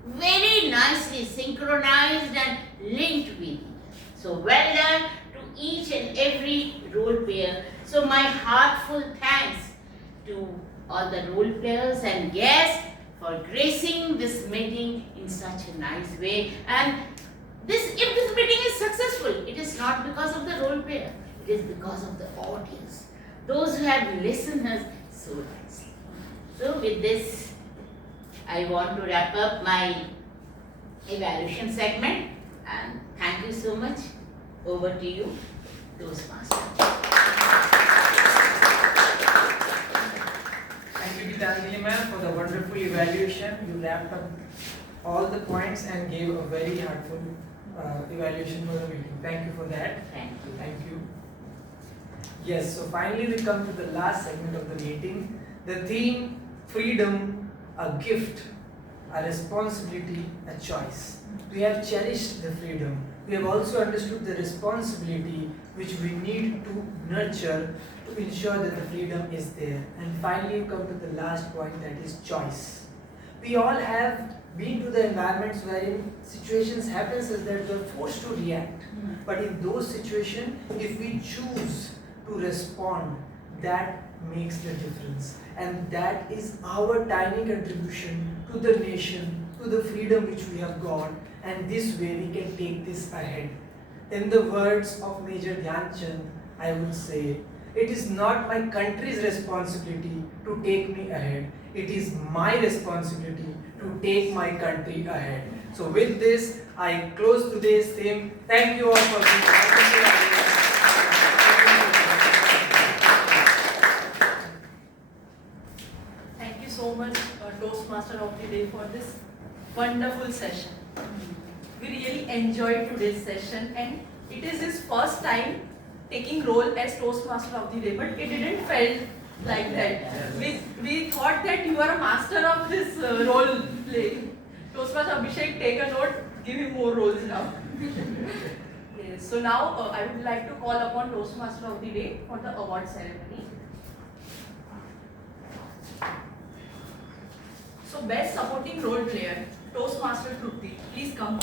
very nicely synchronized and linked with each other. So well done to each and every role player. So my heartful thanks to all the role players and guests for gracing this meeting in such a nice way. And if this meeting is successful, it is not because of the role player, it is because of the audience, those who have listened us so nicely. So with this, I want to wrap up my evaluation segment, and thank you so much. Over to you, Toastmaster. Thank you, Gitanjali ma'am, for the wonderful evaluation. You wrapped up all the points and gave a very heartful evaluation for the meeting. Thank you for that. Thank you. Thank you. Yes, so finally we come to the last segment of the meeting. The theme, freedom, a gift, a responsibility, a choice. We have cherished the freedom. We have also understood the responsibility which we need to nurture to ensure that the freedom is there. And finally we come to the last point, that is choice. We all have been to the environments wherein situations happen such that we are forced to react. But in those situations, if we choose to respond, that makes the difference. And that is our tiny contribution to the nation, to the freedom which we have got. And this way we can take this ahead. In the words of Major Dhyan Chand, I would say, it is not my country's responsibility to take me ahead. It is my responsibility to take my country ahead. So with this, I close today's theme. Thank you all for being here. Thank you so much, Toastmaster of the Day, for this wonderful session. We really enjoyed today's session, and it is his first time taking role as Toastmaster of the Day, but it didn't felt like that. We thought that you are a master of this role play. Toastmaster Abhishek, take a note, give him more roles now. Yes, so now I would like to call upon Toastmaster of the Day for the award ceremony. So best supporting role player, Toastmaster Trupti, please come.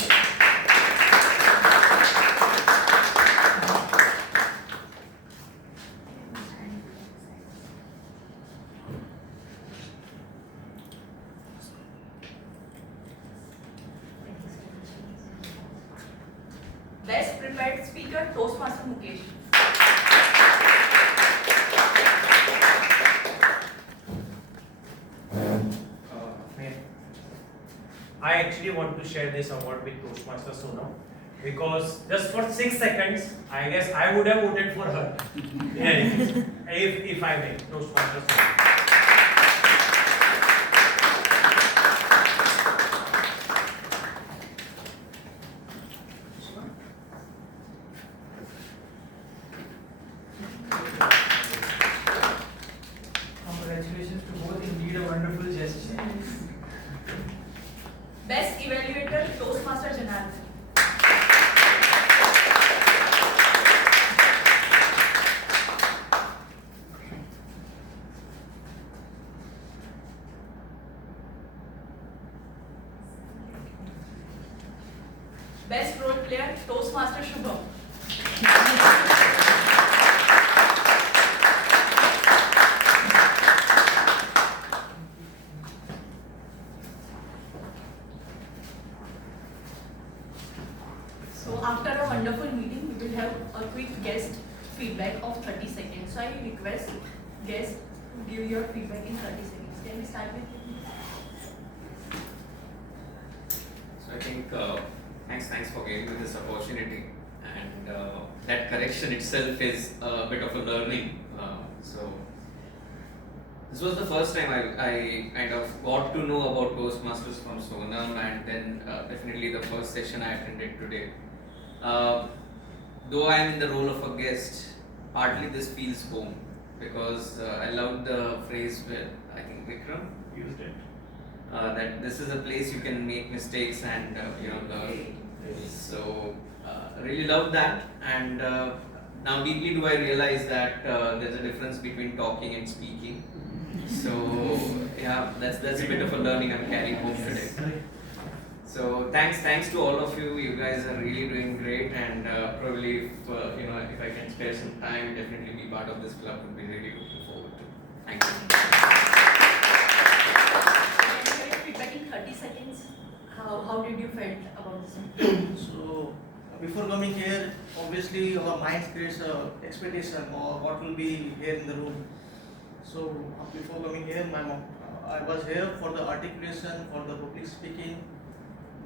Best prepared speaker, Toastmaster Mukesh. I actually want to share this award with Toastmaster Sonam because just for 6 seconds, I guess I would have voted for her. Yeah, if I may, Toastmaster Sonam. Congratulations to both, indeed a wonderful gesture. Best evaluator, Toastmaster Janardhan. Best role player, Toastmaster Subham. So after a wonderful meeting, we will have a quick guest feedback of 30 seconds. So I request guests to give your feedback in 30 seconds. Can we start with you? So I think thanks for giving me this opportunity, and that correction itself is a bit of a learning. So this was the first time I kind of got to know about Toastmasters from Sonam, and then definitely the first session I attended today. Though I am in the role of a guest, partly this feels home because I loved the phrase where I think Vikram used it. That this is a place you can make mistakes and learn. So really love that, and now deeply do I realize that there's a difference between talking and speaking. So yeah, that's a bit of a learning I'm carrying home today. So thanks to all of you. You guys are really doing great, and probably if I can spare some time, definitely be part of this club. Would be really looking forward to. Thank you. Feedback in 30 seconds. How did you felt about this? So before coming here, obviously our minds creates a expectation or what will be here in the room. So before coming here, I was here for the articulation, for the public speaking,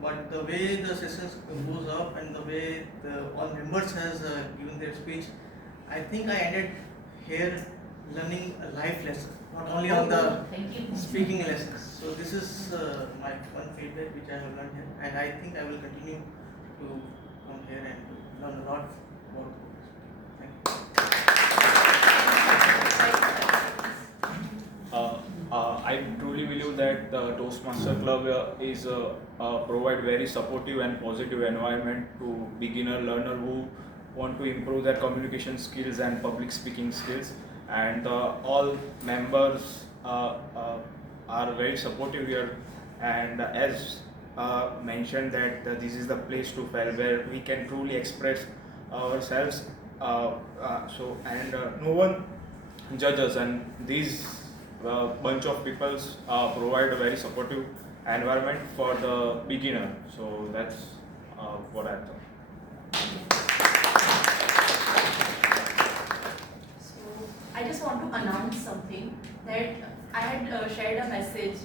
but the way the sessions goes up and the way all members has given their speech, I think I ended here learning a life lesson, not only on the speaking lessons. So this is my one feedback which I have learned here, and I think I will continue to come here and to learn a lot more. I truly believe that the Toastmaster Club is provide very supportive and positive environment to beginner learner who want to improve their communication skills and public speaking skills, and all members are very supportive here, and as mentioned that this is the place to fail where we can truly express ourselves, no one judges, and these bunch of people provide a very supportive environment for the beginner. So that's what I thought. So I just want to announce something, that I had shared a message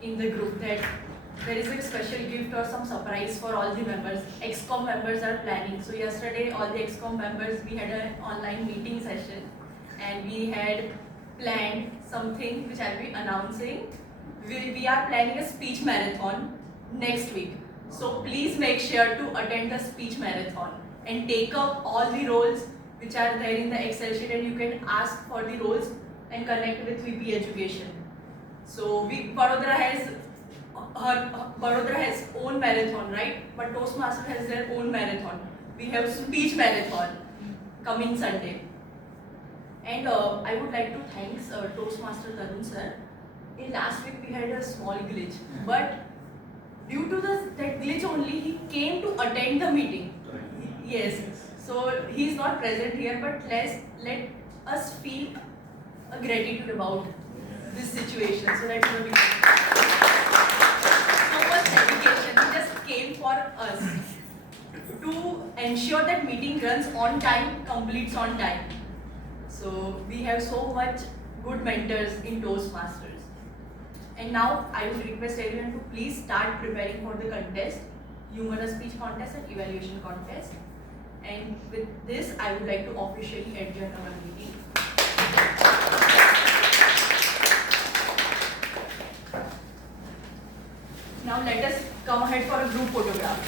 in the group that there is a special gift or some surprise for all the members. XCOM members are planning. So yesterday all the XCOM members, we had an online meeting session and we had planned something which I'll be announcing. We are planning a speech marathon next week. So please make sure to attend the speech marathon and take up all the roles which are there in the Excel sheet, and you can ask for the roles and connect with VP Education. So Barodara has own marathon, right? But Toastmaster has their own marathon. We have speech marathon coming Sunday. And I would like to thank Toastmaster Tarun sir. In last week we had a small glitch, but due to that glitch only, he came to attend the meeting. Yes, so he is not present here, but let us feel a gratitude about this situation. So that's what we do. So much dedication. He just came for us to ensure that meeting runs on time, completes on time. So we have so much good mentors in Toastmasters. And now I would request everyone to please start preparing for the contest, humorous speech contest and evaluation contest. And with this, I would like to officially adjourn our meeting. Now let us come ahead for a group photograph.